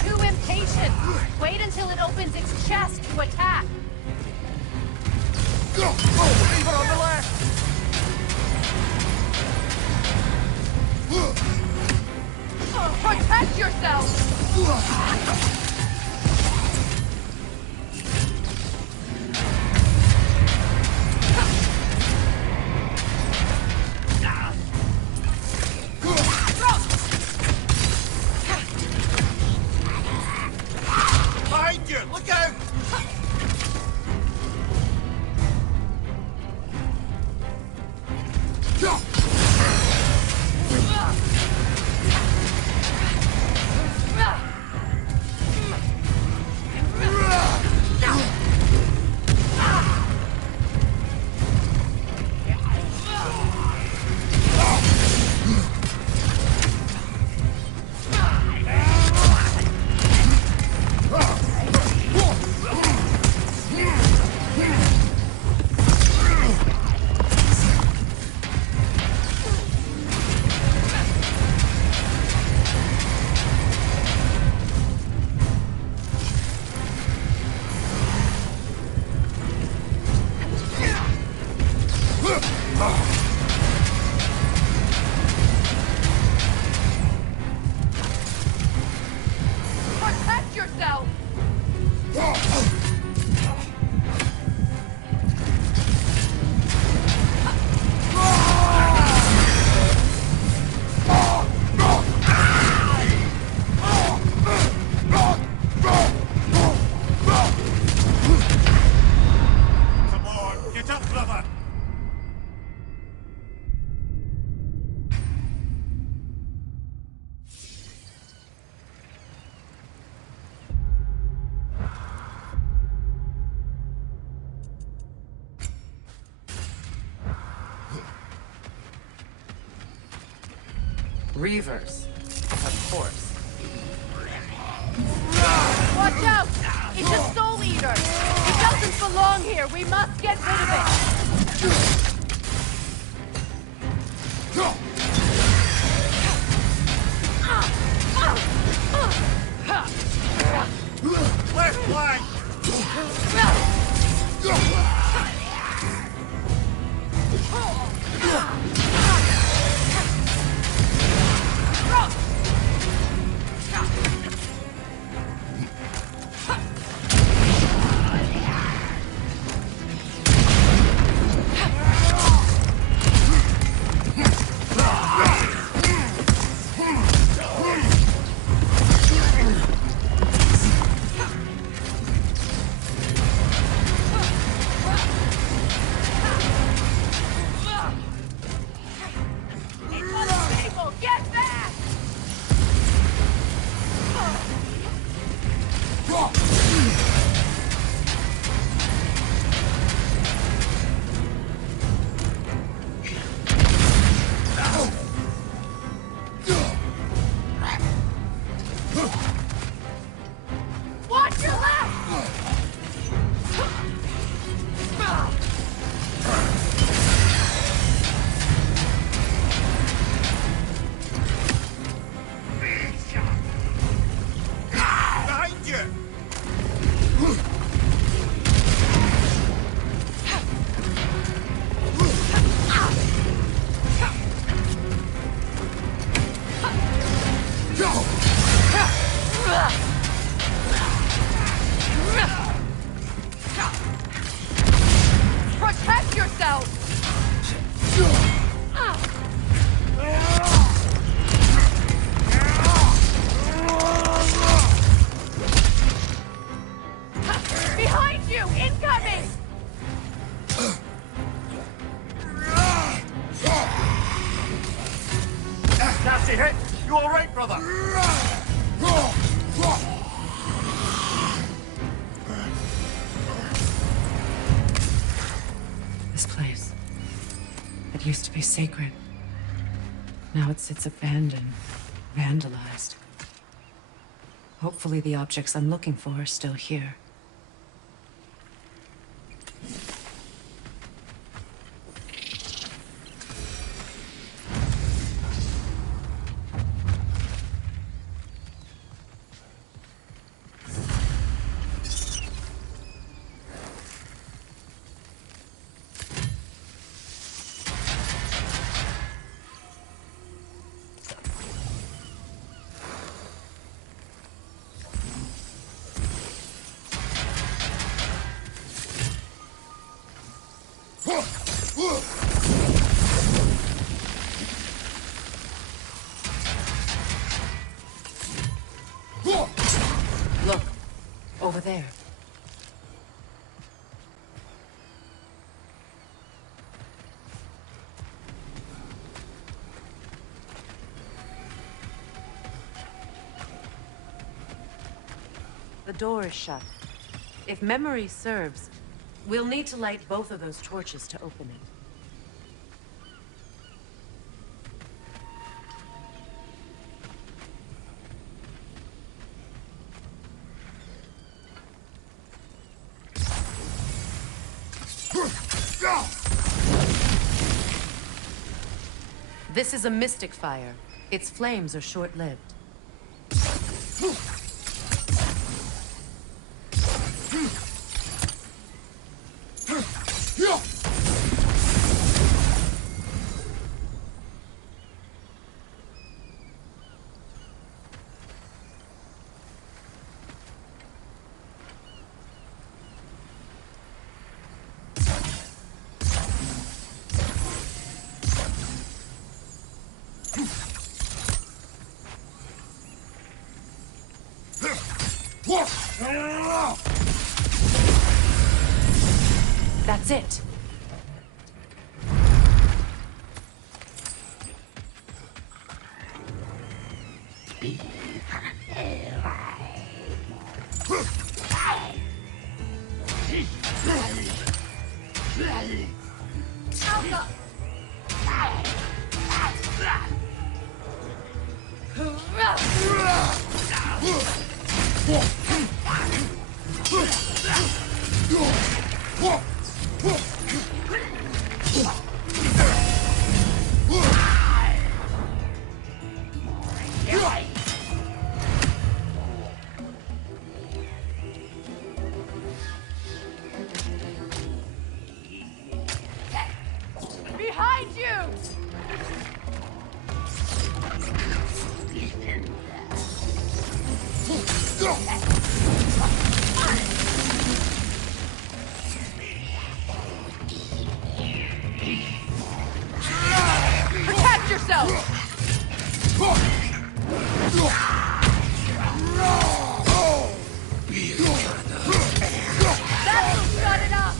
Too impatient! Wait until it opens its chest to attack! Leave it on the left! Protect yourself! Behind you! Look out! Reavers. Of course. Watch out! It's a soul eater! It doesn't belong here! We must get rid of it! Left flank! People, get back! Watch your left! Behind you! Protect yourself! Behind you! Incoming! Nasty hit! You alright, brother? This place. It used to be sacred. Now it sits abandoned, vandalized. Hopefully the objects I'm looking for are still here. Look, over there. The door is shut. If memory serves, we'll need to light both of those torches to open it. This is a mystic fire. Its flames are short-lived. That's it. Behind you! Protect yourself! That'll shut it up!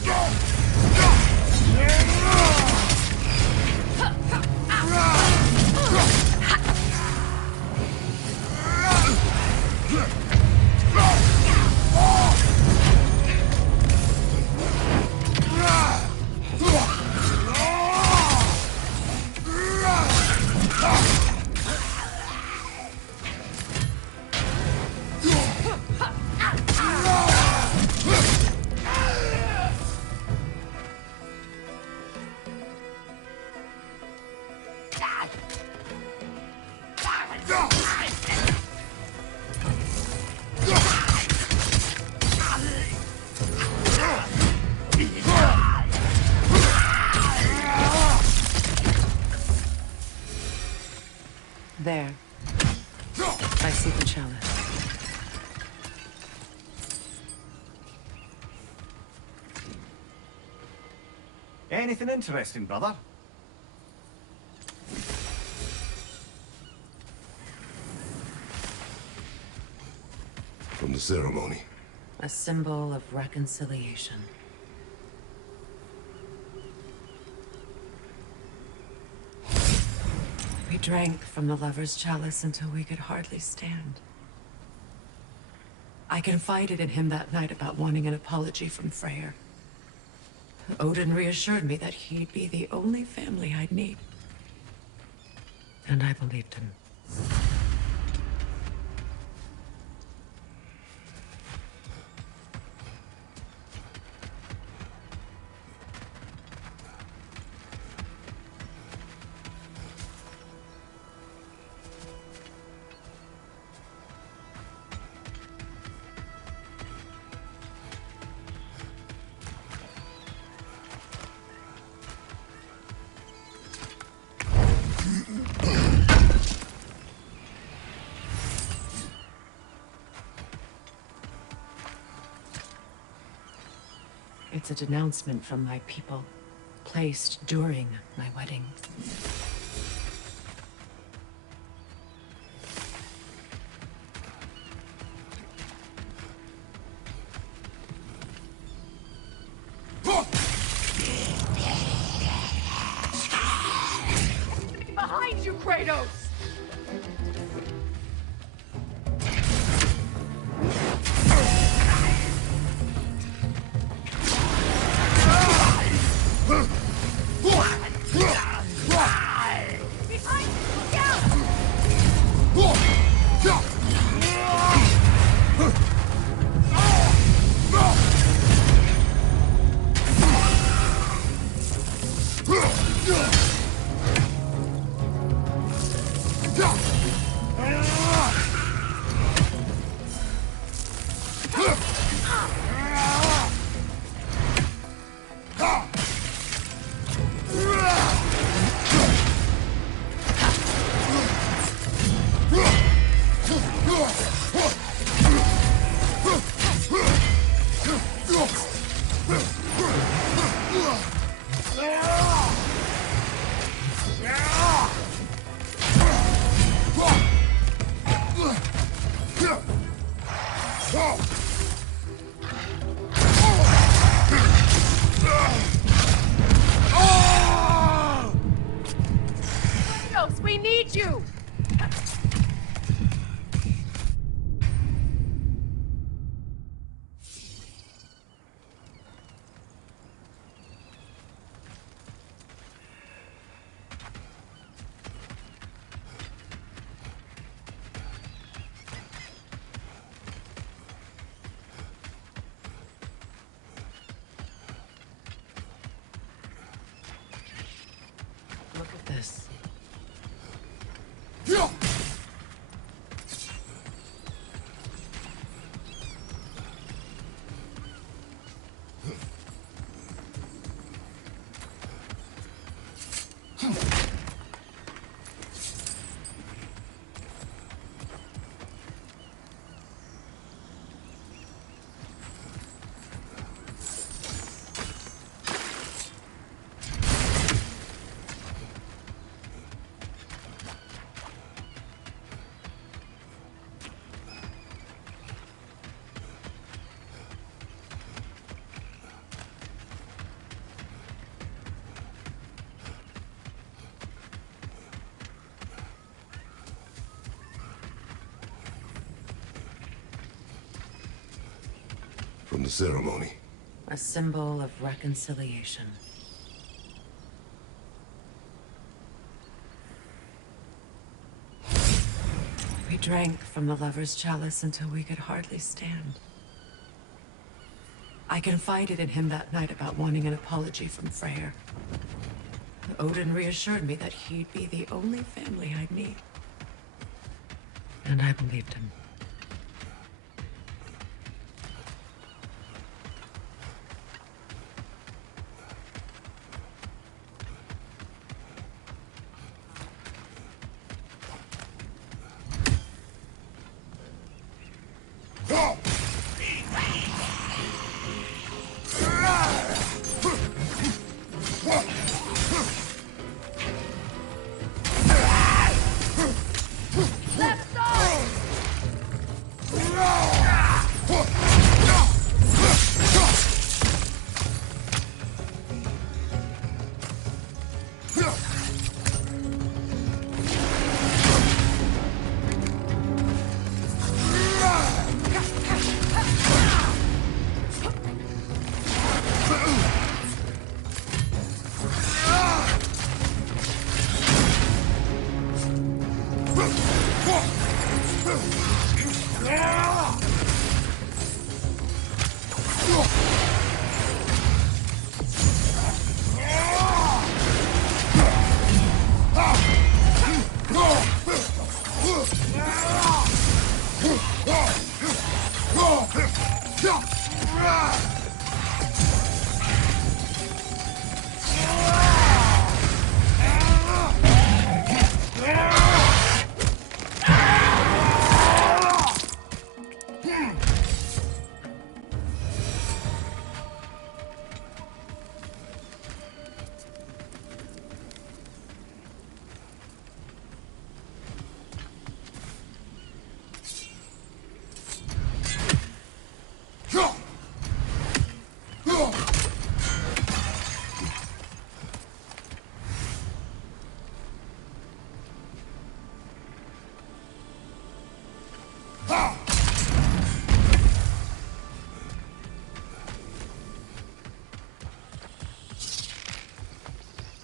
There. I see the chalice. Anything interesting, brother? From the ceremony. A symbol of reconciliation. We drank from the lover's chalice until we could hardly stand. I confided in him that night about wanting an apology from Freyr. Odin reassured me that he'd be the only family I'd need. And I believed him. It's a denouncement from my people, placed during my wedding. Behind you, Kratos! from the ceremony. A symbol of reconciliation. We drank from the lover's chalice until we could hardly stand. I confided in him that night about wanting an apology from Freyr. Odin reassured me that he'd be the only family I'd need. And I believed him.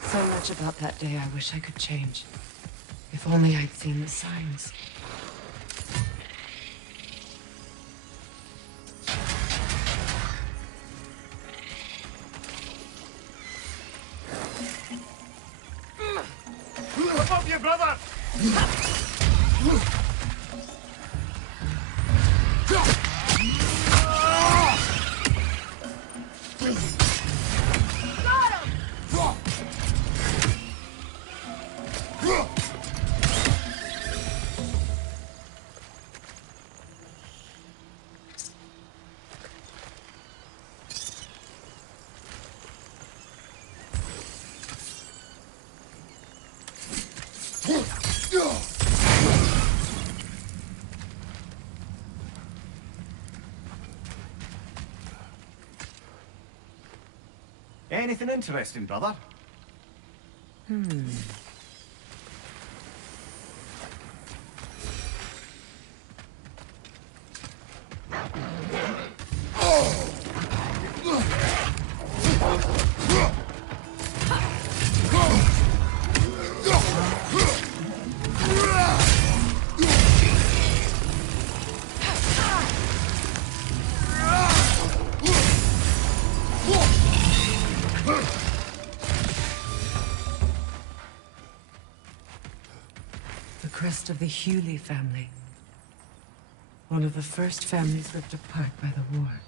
So much about that day I wish I could change. If only I'd seen the signs. Above you, brother! Anything interesting, brother? The crest of the Hewley family. One of the first families ripped apart by the war.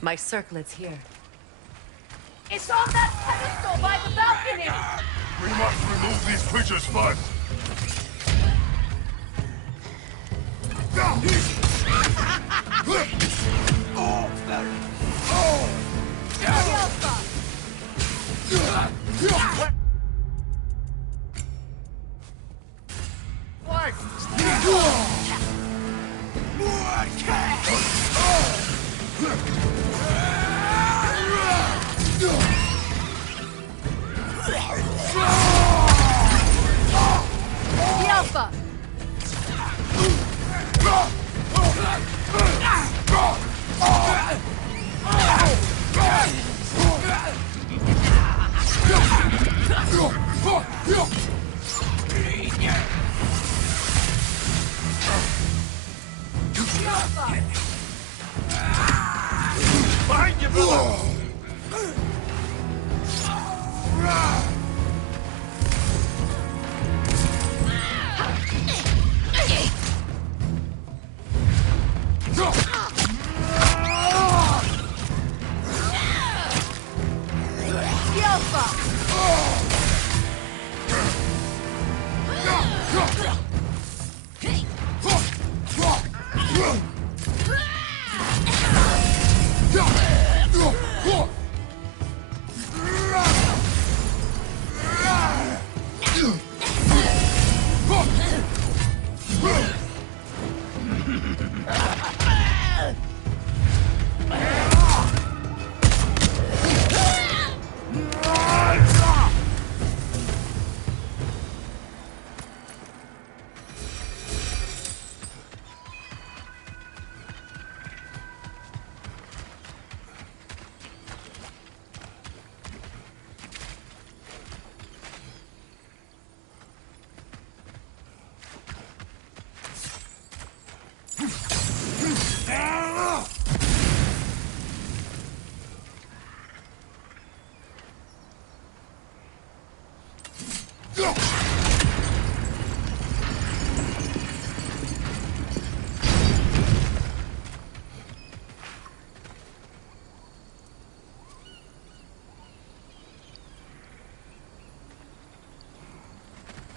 My circlet's here. It's on that pedestal by the balcony! We must remove these creatures first.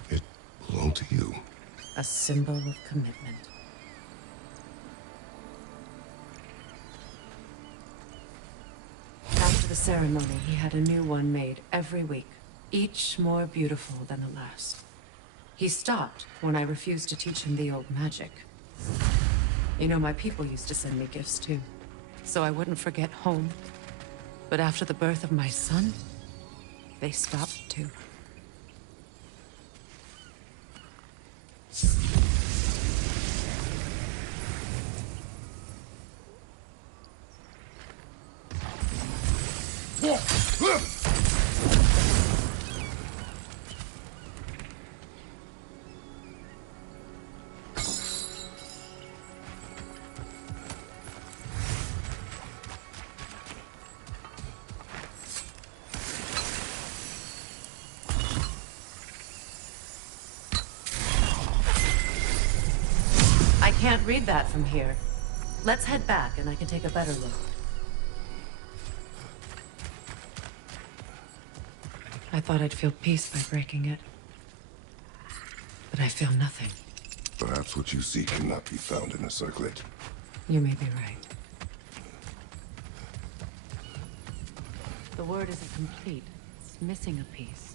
It belonged to you. A symbol of commitment. After the ceremony, he had a new one made every week, each more beautiful than the last. He stopped when I refused to teach him the old magic. You know, my people used to send me gifts too, so I wouldn't forget home. But after the birth of my son, they stopped too. I can't read that from here. Let's head back and I can take a better look. I thought I'd feel peace by breaking it. But I feel nothing. Perhaps what you seek cannot be found in a circlet. You may be right. The word isn't complete. It's missing a piece.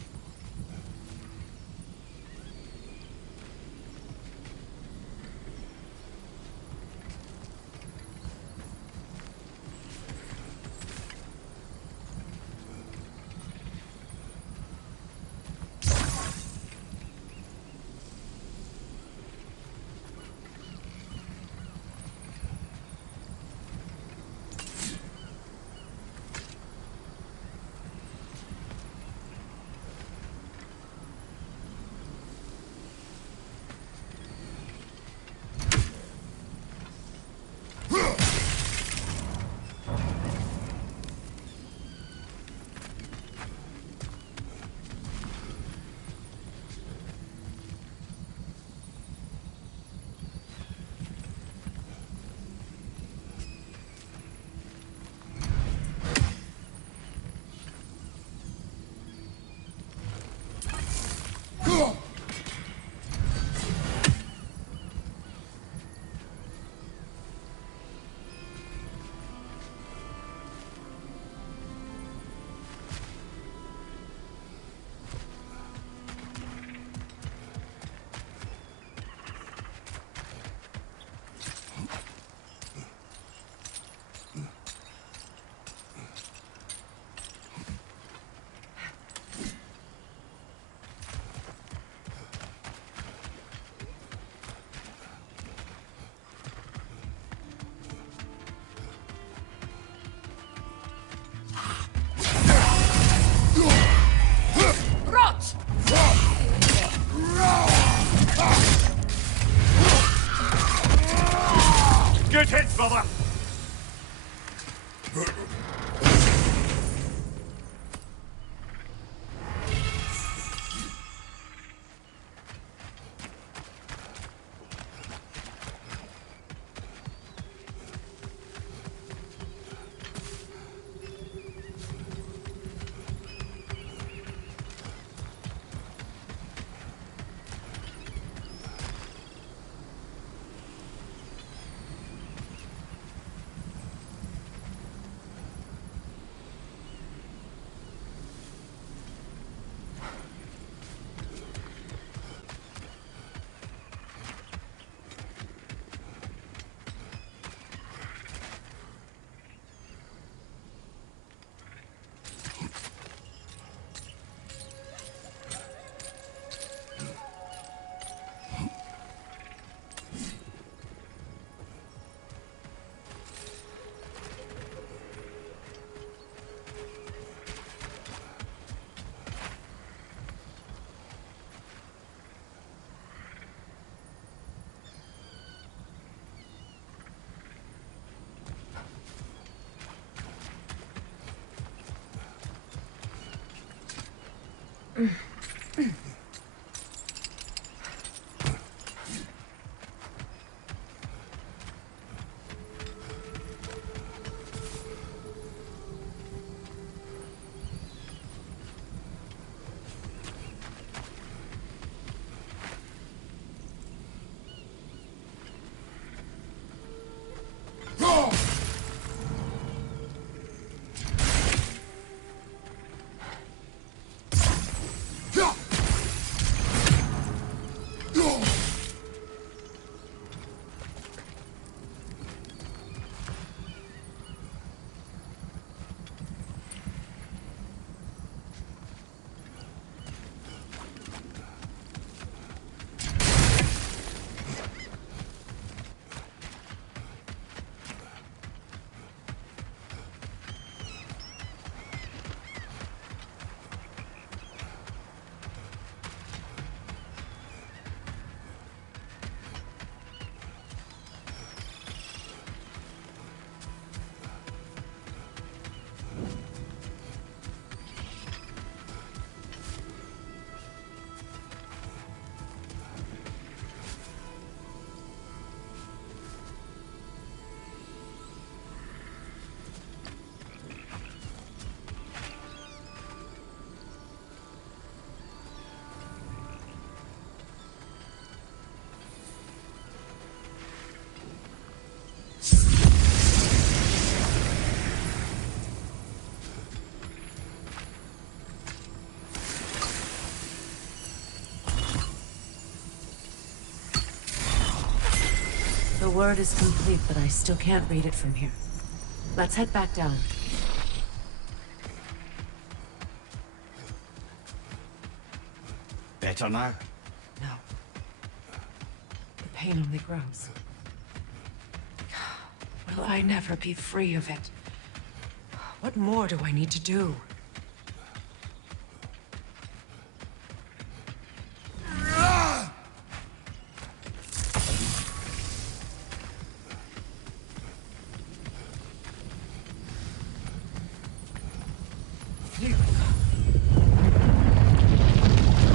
The word is complete, but I still can't read it from here. Let's head back down. Better now? No. The pain only grows. Will I never be free of it? What more do I need to do?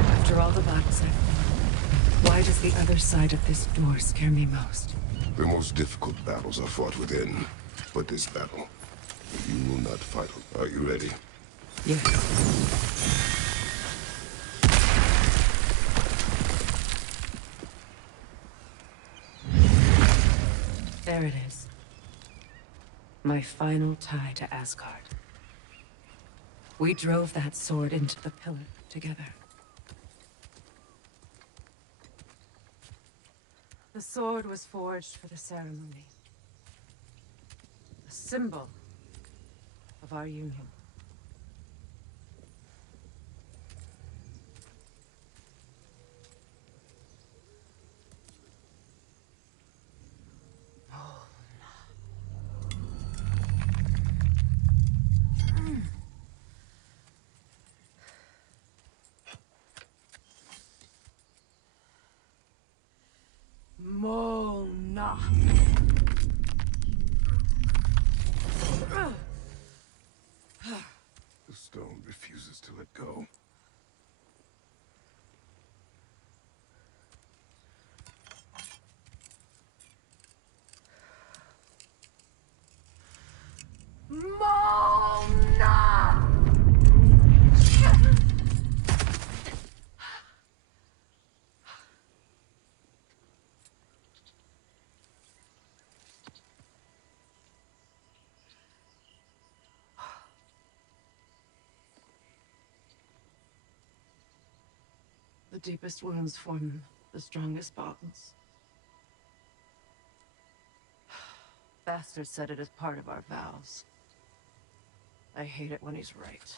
After all the battles I've fought, why does the other side of this door scare me most? The most difficult battles are fought within. But this battle, you will not fight. Are you ready? Yes. There it is. My final tie to Asgard. We drove that sword into the pillar together. The sword was forged for the ceremony. A symbol of our union. Mona. The stone refuses to let go. Mona! The deepest wounds form the strongest bonds. Bastard said it as part of our vows. I hate it when he's right.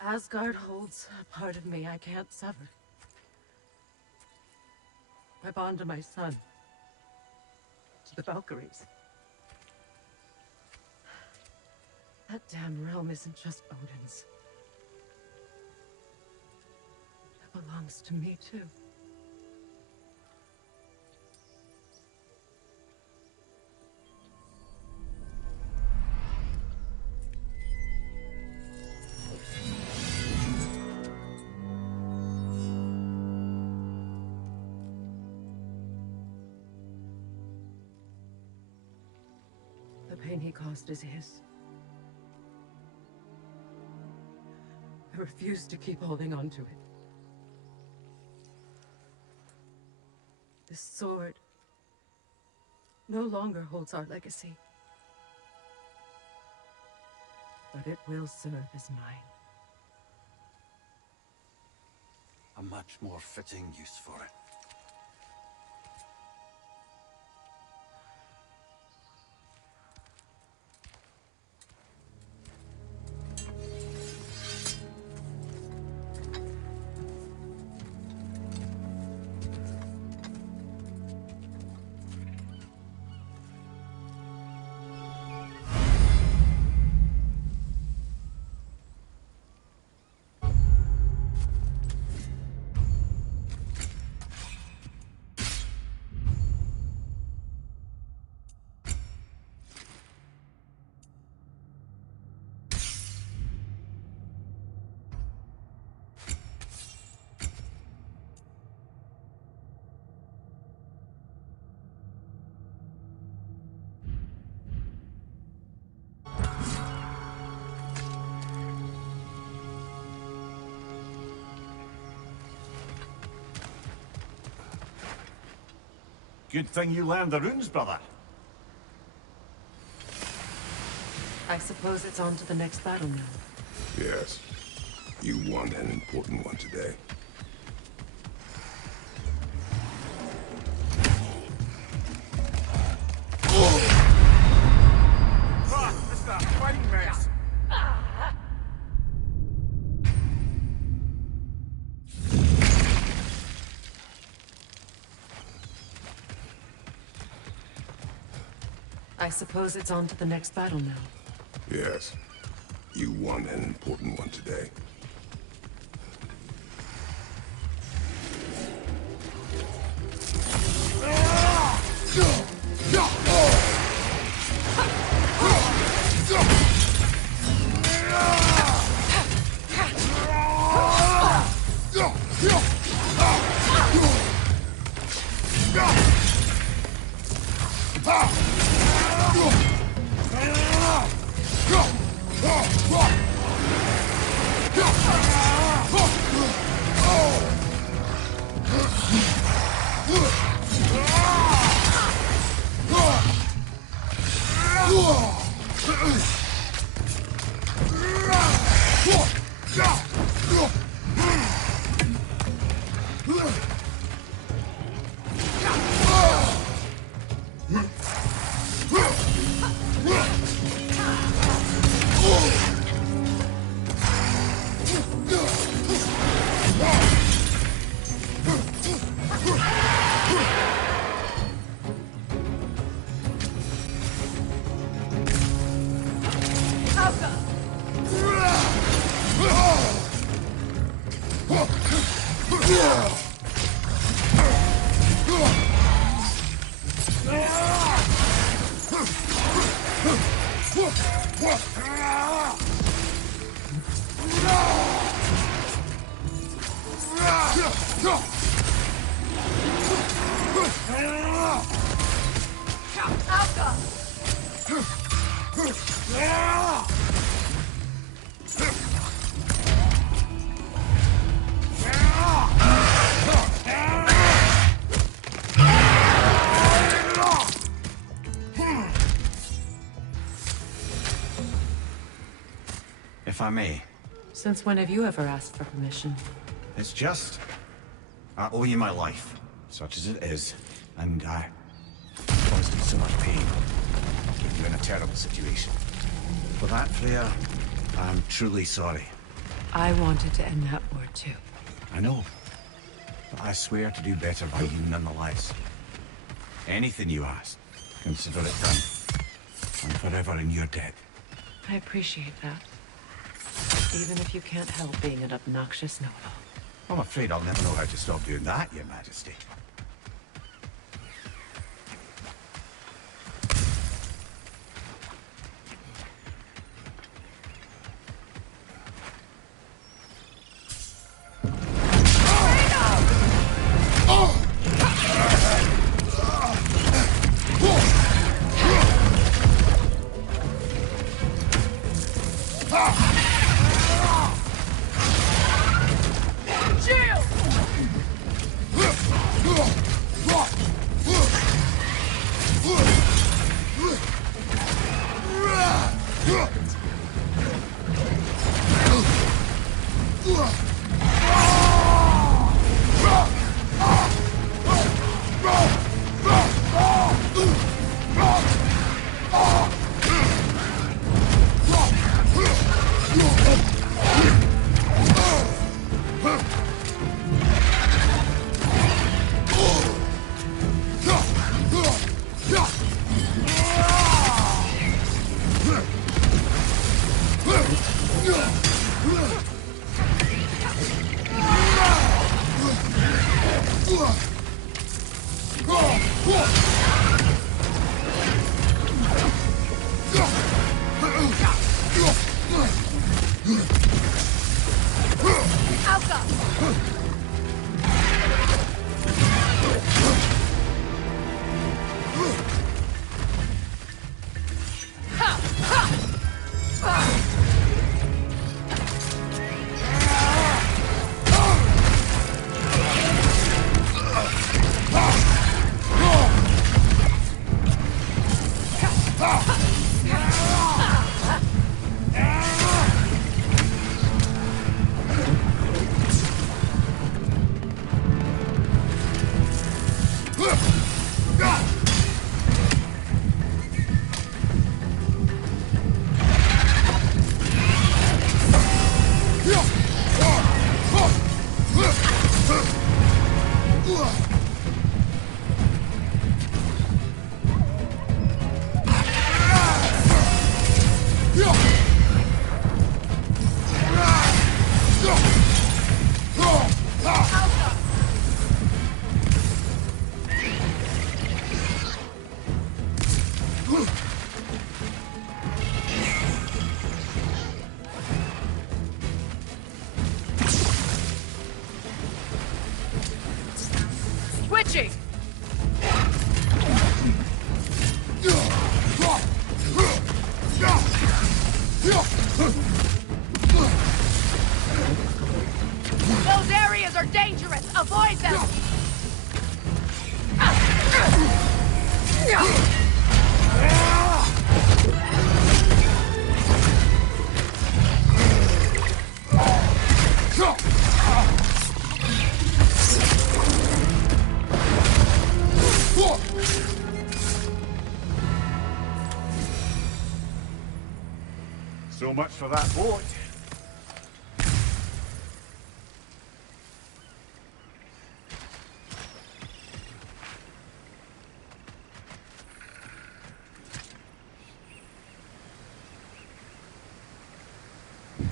Asgard holds a part of me I can't sever. My bond to my son. To the Valkyries. That damn realm isn't just Odin's. It belongs to me, too. pain he caused is his. I refuse to keep holding on to it. This sword no longer holds our legacy. But it will serve as mine. A much more fitting use for it. Good thing you learned the runes, brother. I suppose it's on to the next battle now. Yes. You won an important one today. Ah, this is a fighting mess. I suppose it's on to the next battle now. Yes. You won an important one today. If I may. Since when have you ever asked for permission? It's just... I owe you my life, such as it is, and I caused you so much pain. Put you in a terrible situation. For that, Freya, I'm truly sorry. I wanted to end that war too. I know, but I swear to do better by you nonetheless. Anything you ask, consider it done. I'm forever in your debt. I appreciate that. Even if you can't help being an obnoxious know-it-all. I'm afraid I'll never know how to stop doing that, Your Majesty. Switching! Those areas are dangerous! Avoid them! So much for that boat.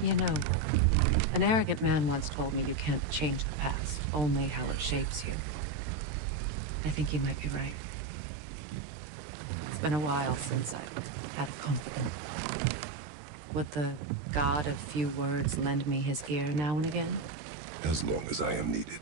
You know, an arrogant man once told me you can't change the past, only how it shapes you. I think he might be right. It's been a while since I've had a confidant. Would the god of few words lend me his ear now and again? As long as I am needed.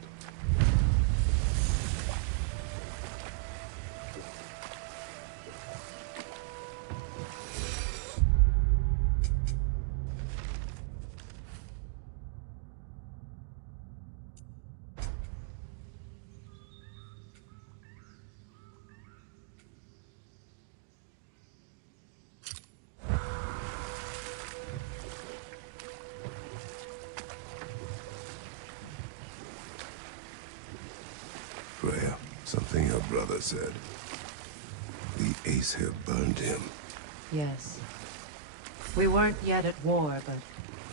Freya, something your brother said. The Aesir burned him. Yes. We weren't yet at war, but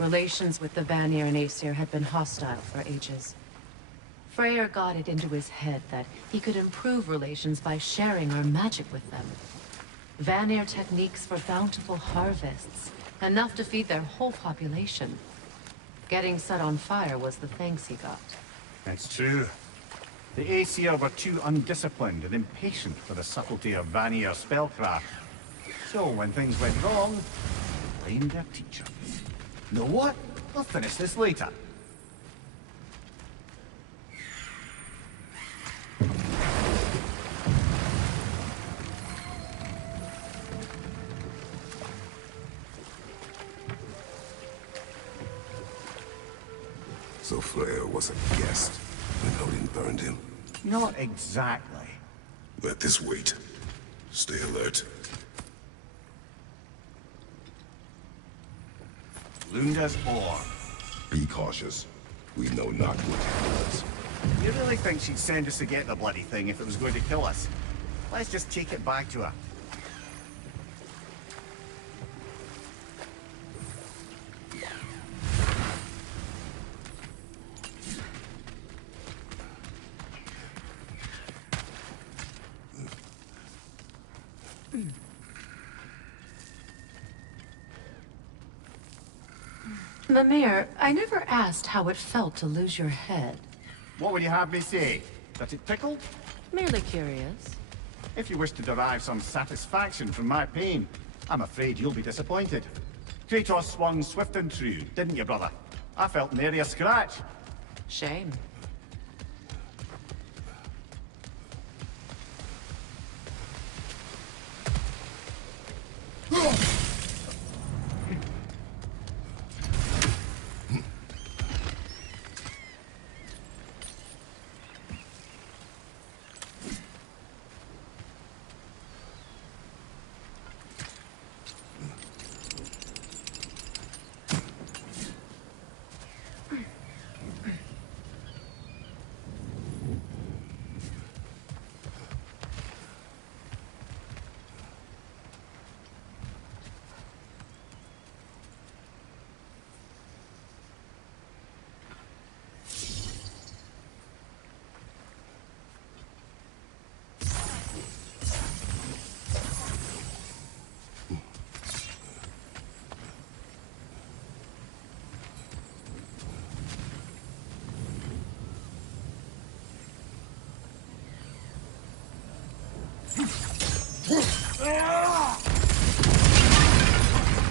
relations with the Vanir and Aesir had been hostile for ages. Freyr got it into his head that he could improve relations by sharing our magic with them. Vanir techniques for bountiful harvests, enough to feed their whole population. Getting set on fire was the thanks he got. It's true. The Aesir were too undisciplined and impatient for the subtlety of Vanir spellcraft. So when things went wrong, they blamed their teacher. Know what? We'll finish this later. So Freya was a guest when Odin burned him? Not exactly. Let this wait. Stay alert. Lunda's ore. Be cautious. We know not what happens. You really think she'd send us to get the bloody thing if it was going to kill us? Let's just take it back to her. Mimir, I never asked how it felt to lose your head. What would you have me say? That it tickled? Merely curious. If you wish to derive some satisfaction from my pain, I'm afraid you'll be disappointed. Kratos swung swift and true, didn't you, brother? I felt nary a scratch. Shame.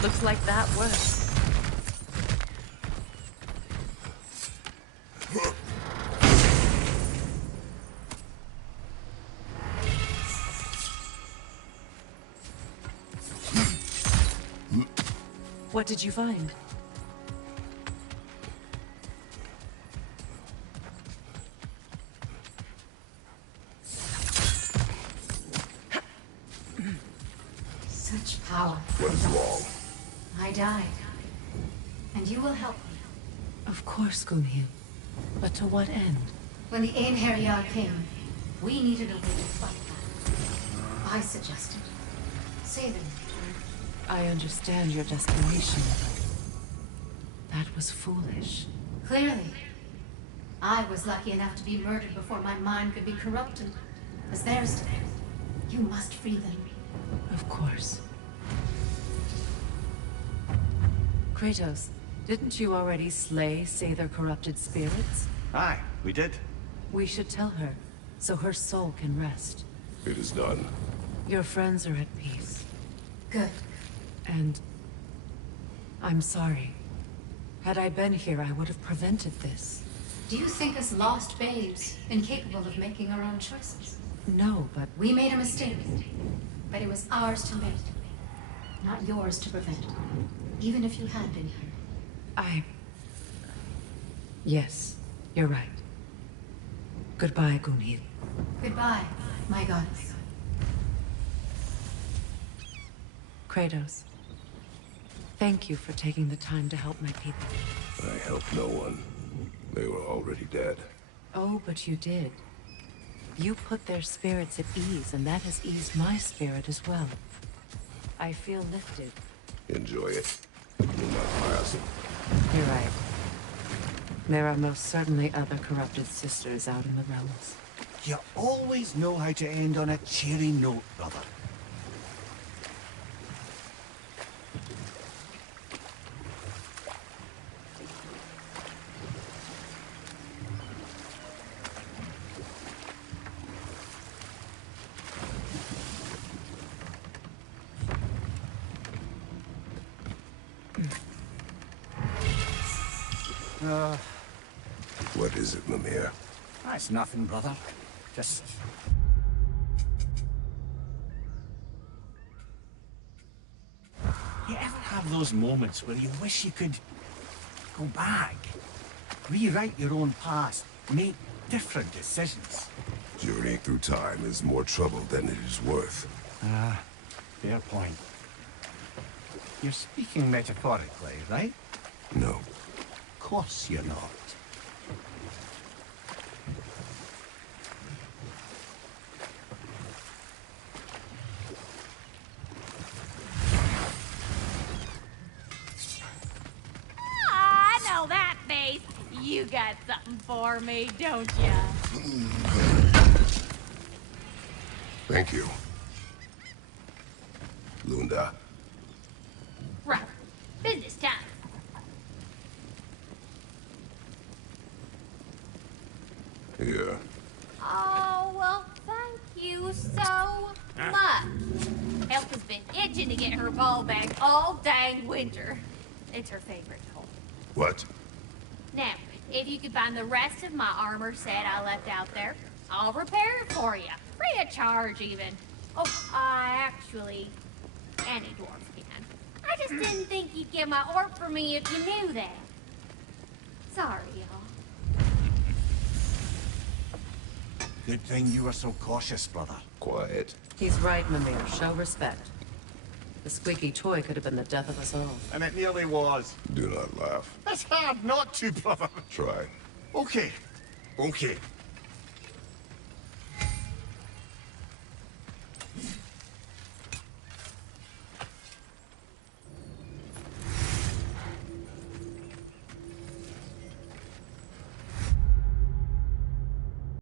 Looks like that worked. What did you find? Such power. What is wrong? I died. And you will help me. Of course, Gunhild. But to what end? When the Einherjar came, we needed a way to fight back. I suggested saving it. I understand your desperation, but that was foolish. Clearly. I was lucky enough to be murdered before my mind could be corrupted. As theirs did. You must free them. Of course. Kratos, didn't you already slay their corrupted spirits? Aye, we did. We should tell her, so her soul can rest. It is done. Your friends are at peace. Good. And I'm sorry. Had I been here, I would have prevented this. Do you think us lost babes, incapable of making our own choices? No, but We made a mistake. But it was ours to make. Not yours to prevent. Even if you had been here. Yes, you're right. Goodbye, Gunhild. Goodbye, my goddess. Kratos. Thank you for taking the time to help my people. I helped no one. They were already dead. Oh, but you did. You put their spirits at ease, and that has eased my spirit as well. I feel lifted. Enjoy it. You're not passing. You're right. There are most certainly other corrupted sisters out in the realms. You always know how to end on a cheery note, brother. What is it, Mimir? That's nothing, brother. Just... You ever have those moments where you wish you could go back, rewrite your own past, make different decisions? Journeying through time is more trouble than it is worth. Fair point. You're speaking metaphorically, right? No. Of course you're not. I know that face. You got something for me, don't ya? Thank you. Lunda. Right. Business time. Here. Oh, well, thank you so much. Elf has been itching to get her ball back all dang winter. It's her favorite toy. What? Now, if you could find the rest of my armor set I left out there, I'll repair it for you. Free of charge, even. Oh, actually, any dwarf can. I just didn't think you'd get my orc for me if you knew that. Sorry, y'all. Good thing you were so cautious, brother. Quiet. He's right, Mimir. Show respect. The squeaky toy could have been the death of us all. And it nearly was. Do not laugh. It's hard not to, brother. Try. Okay. Okay.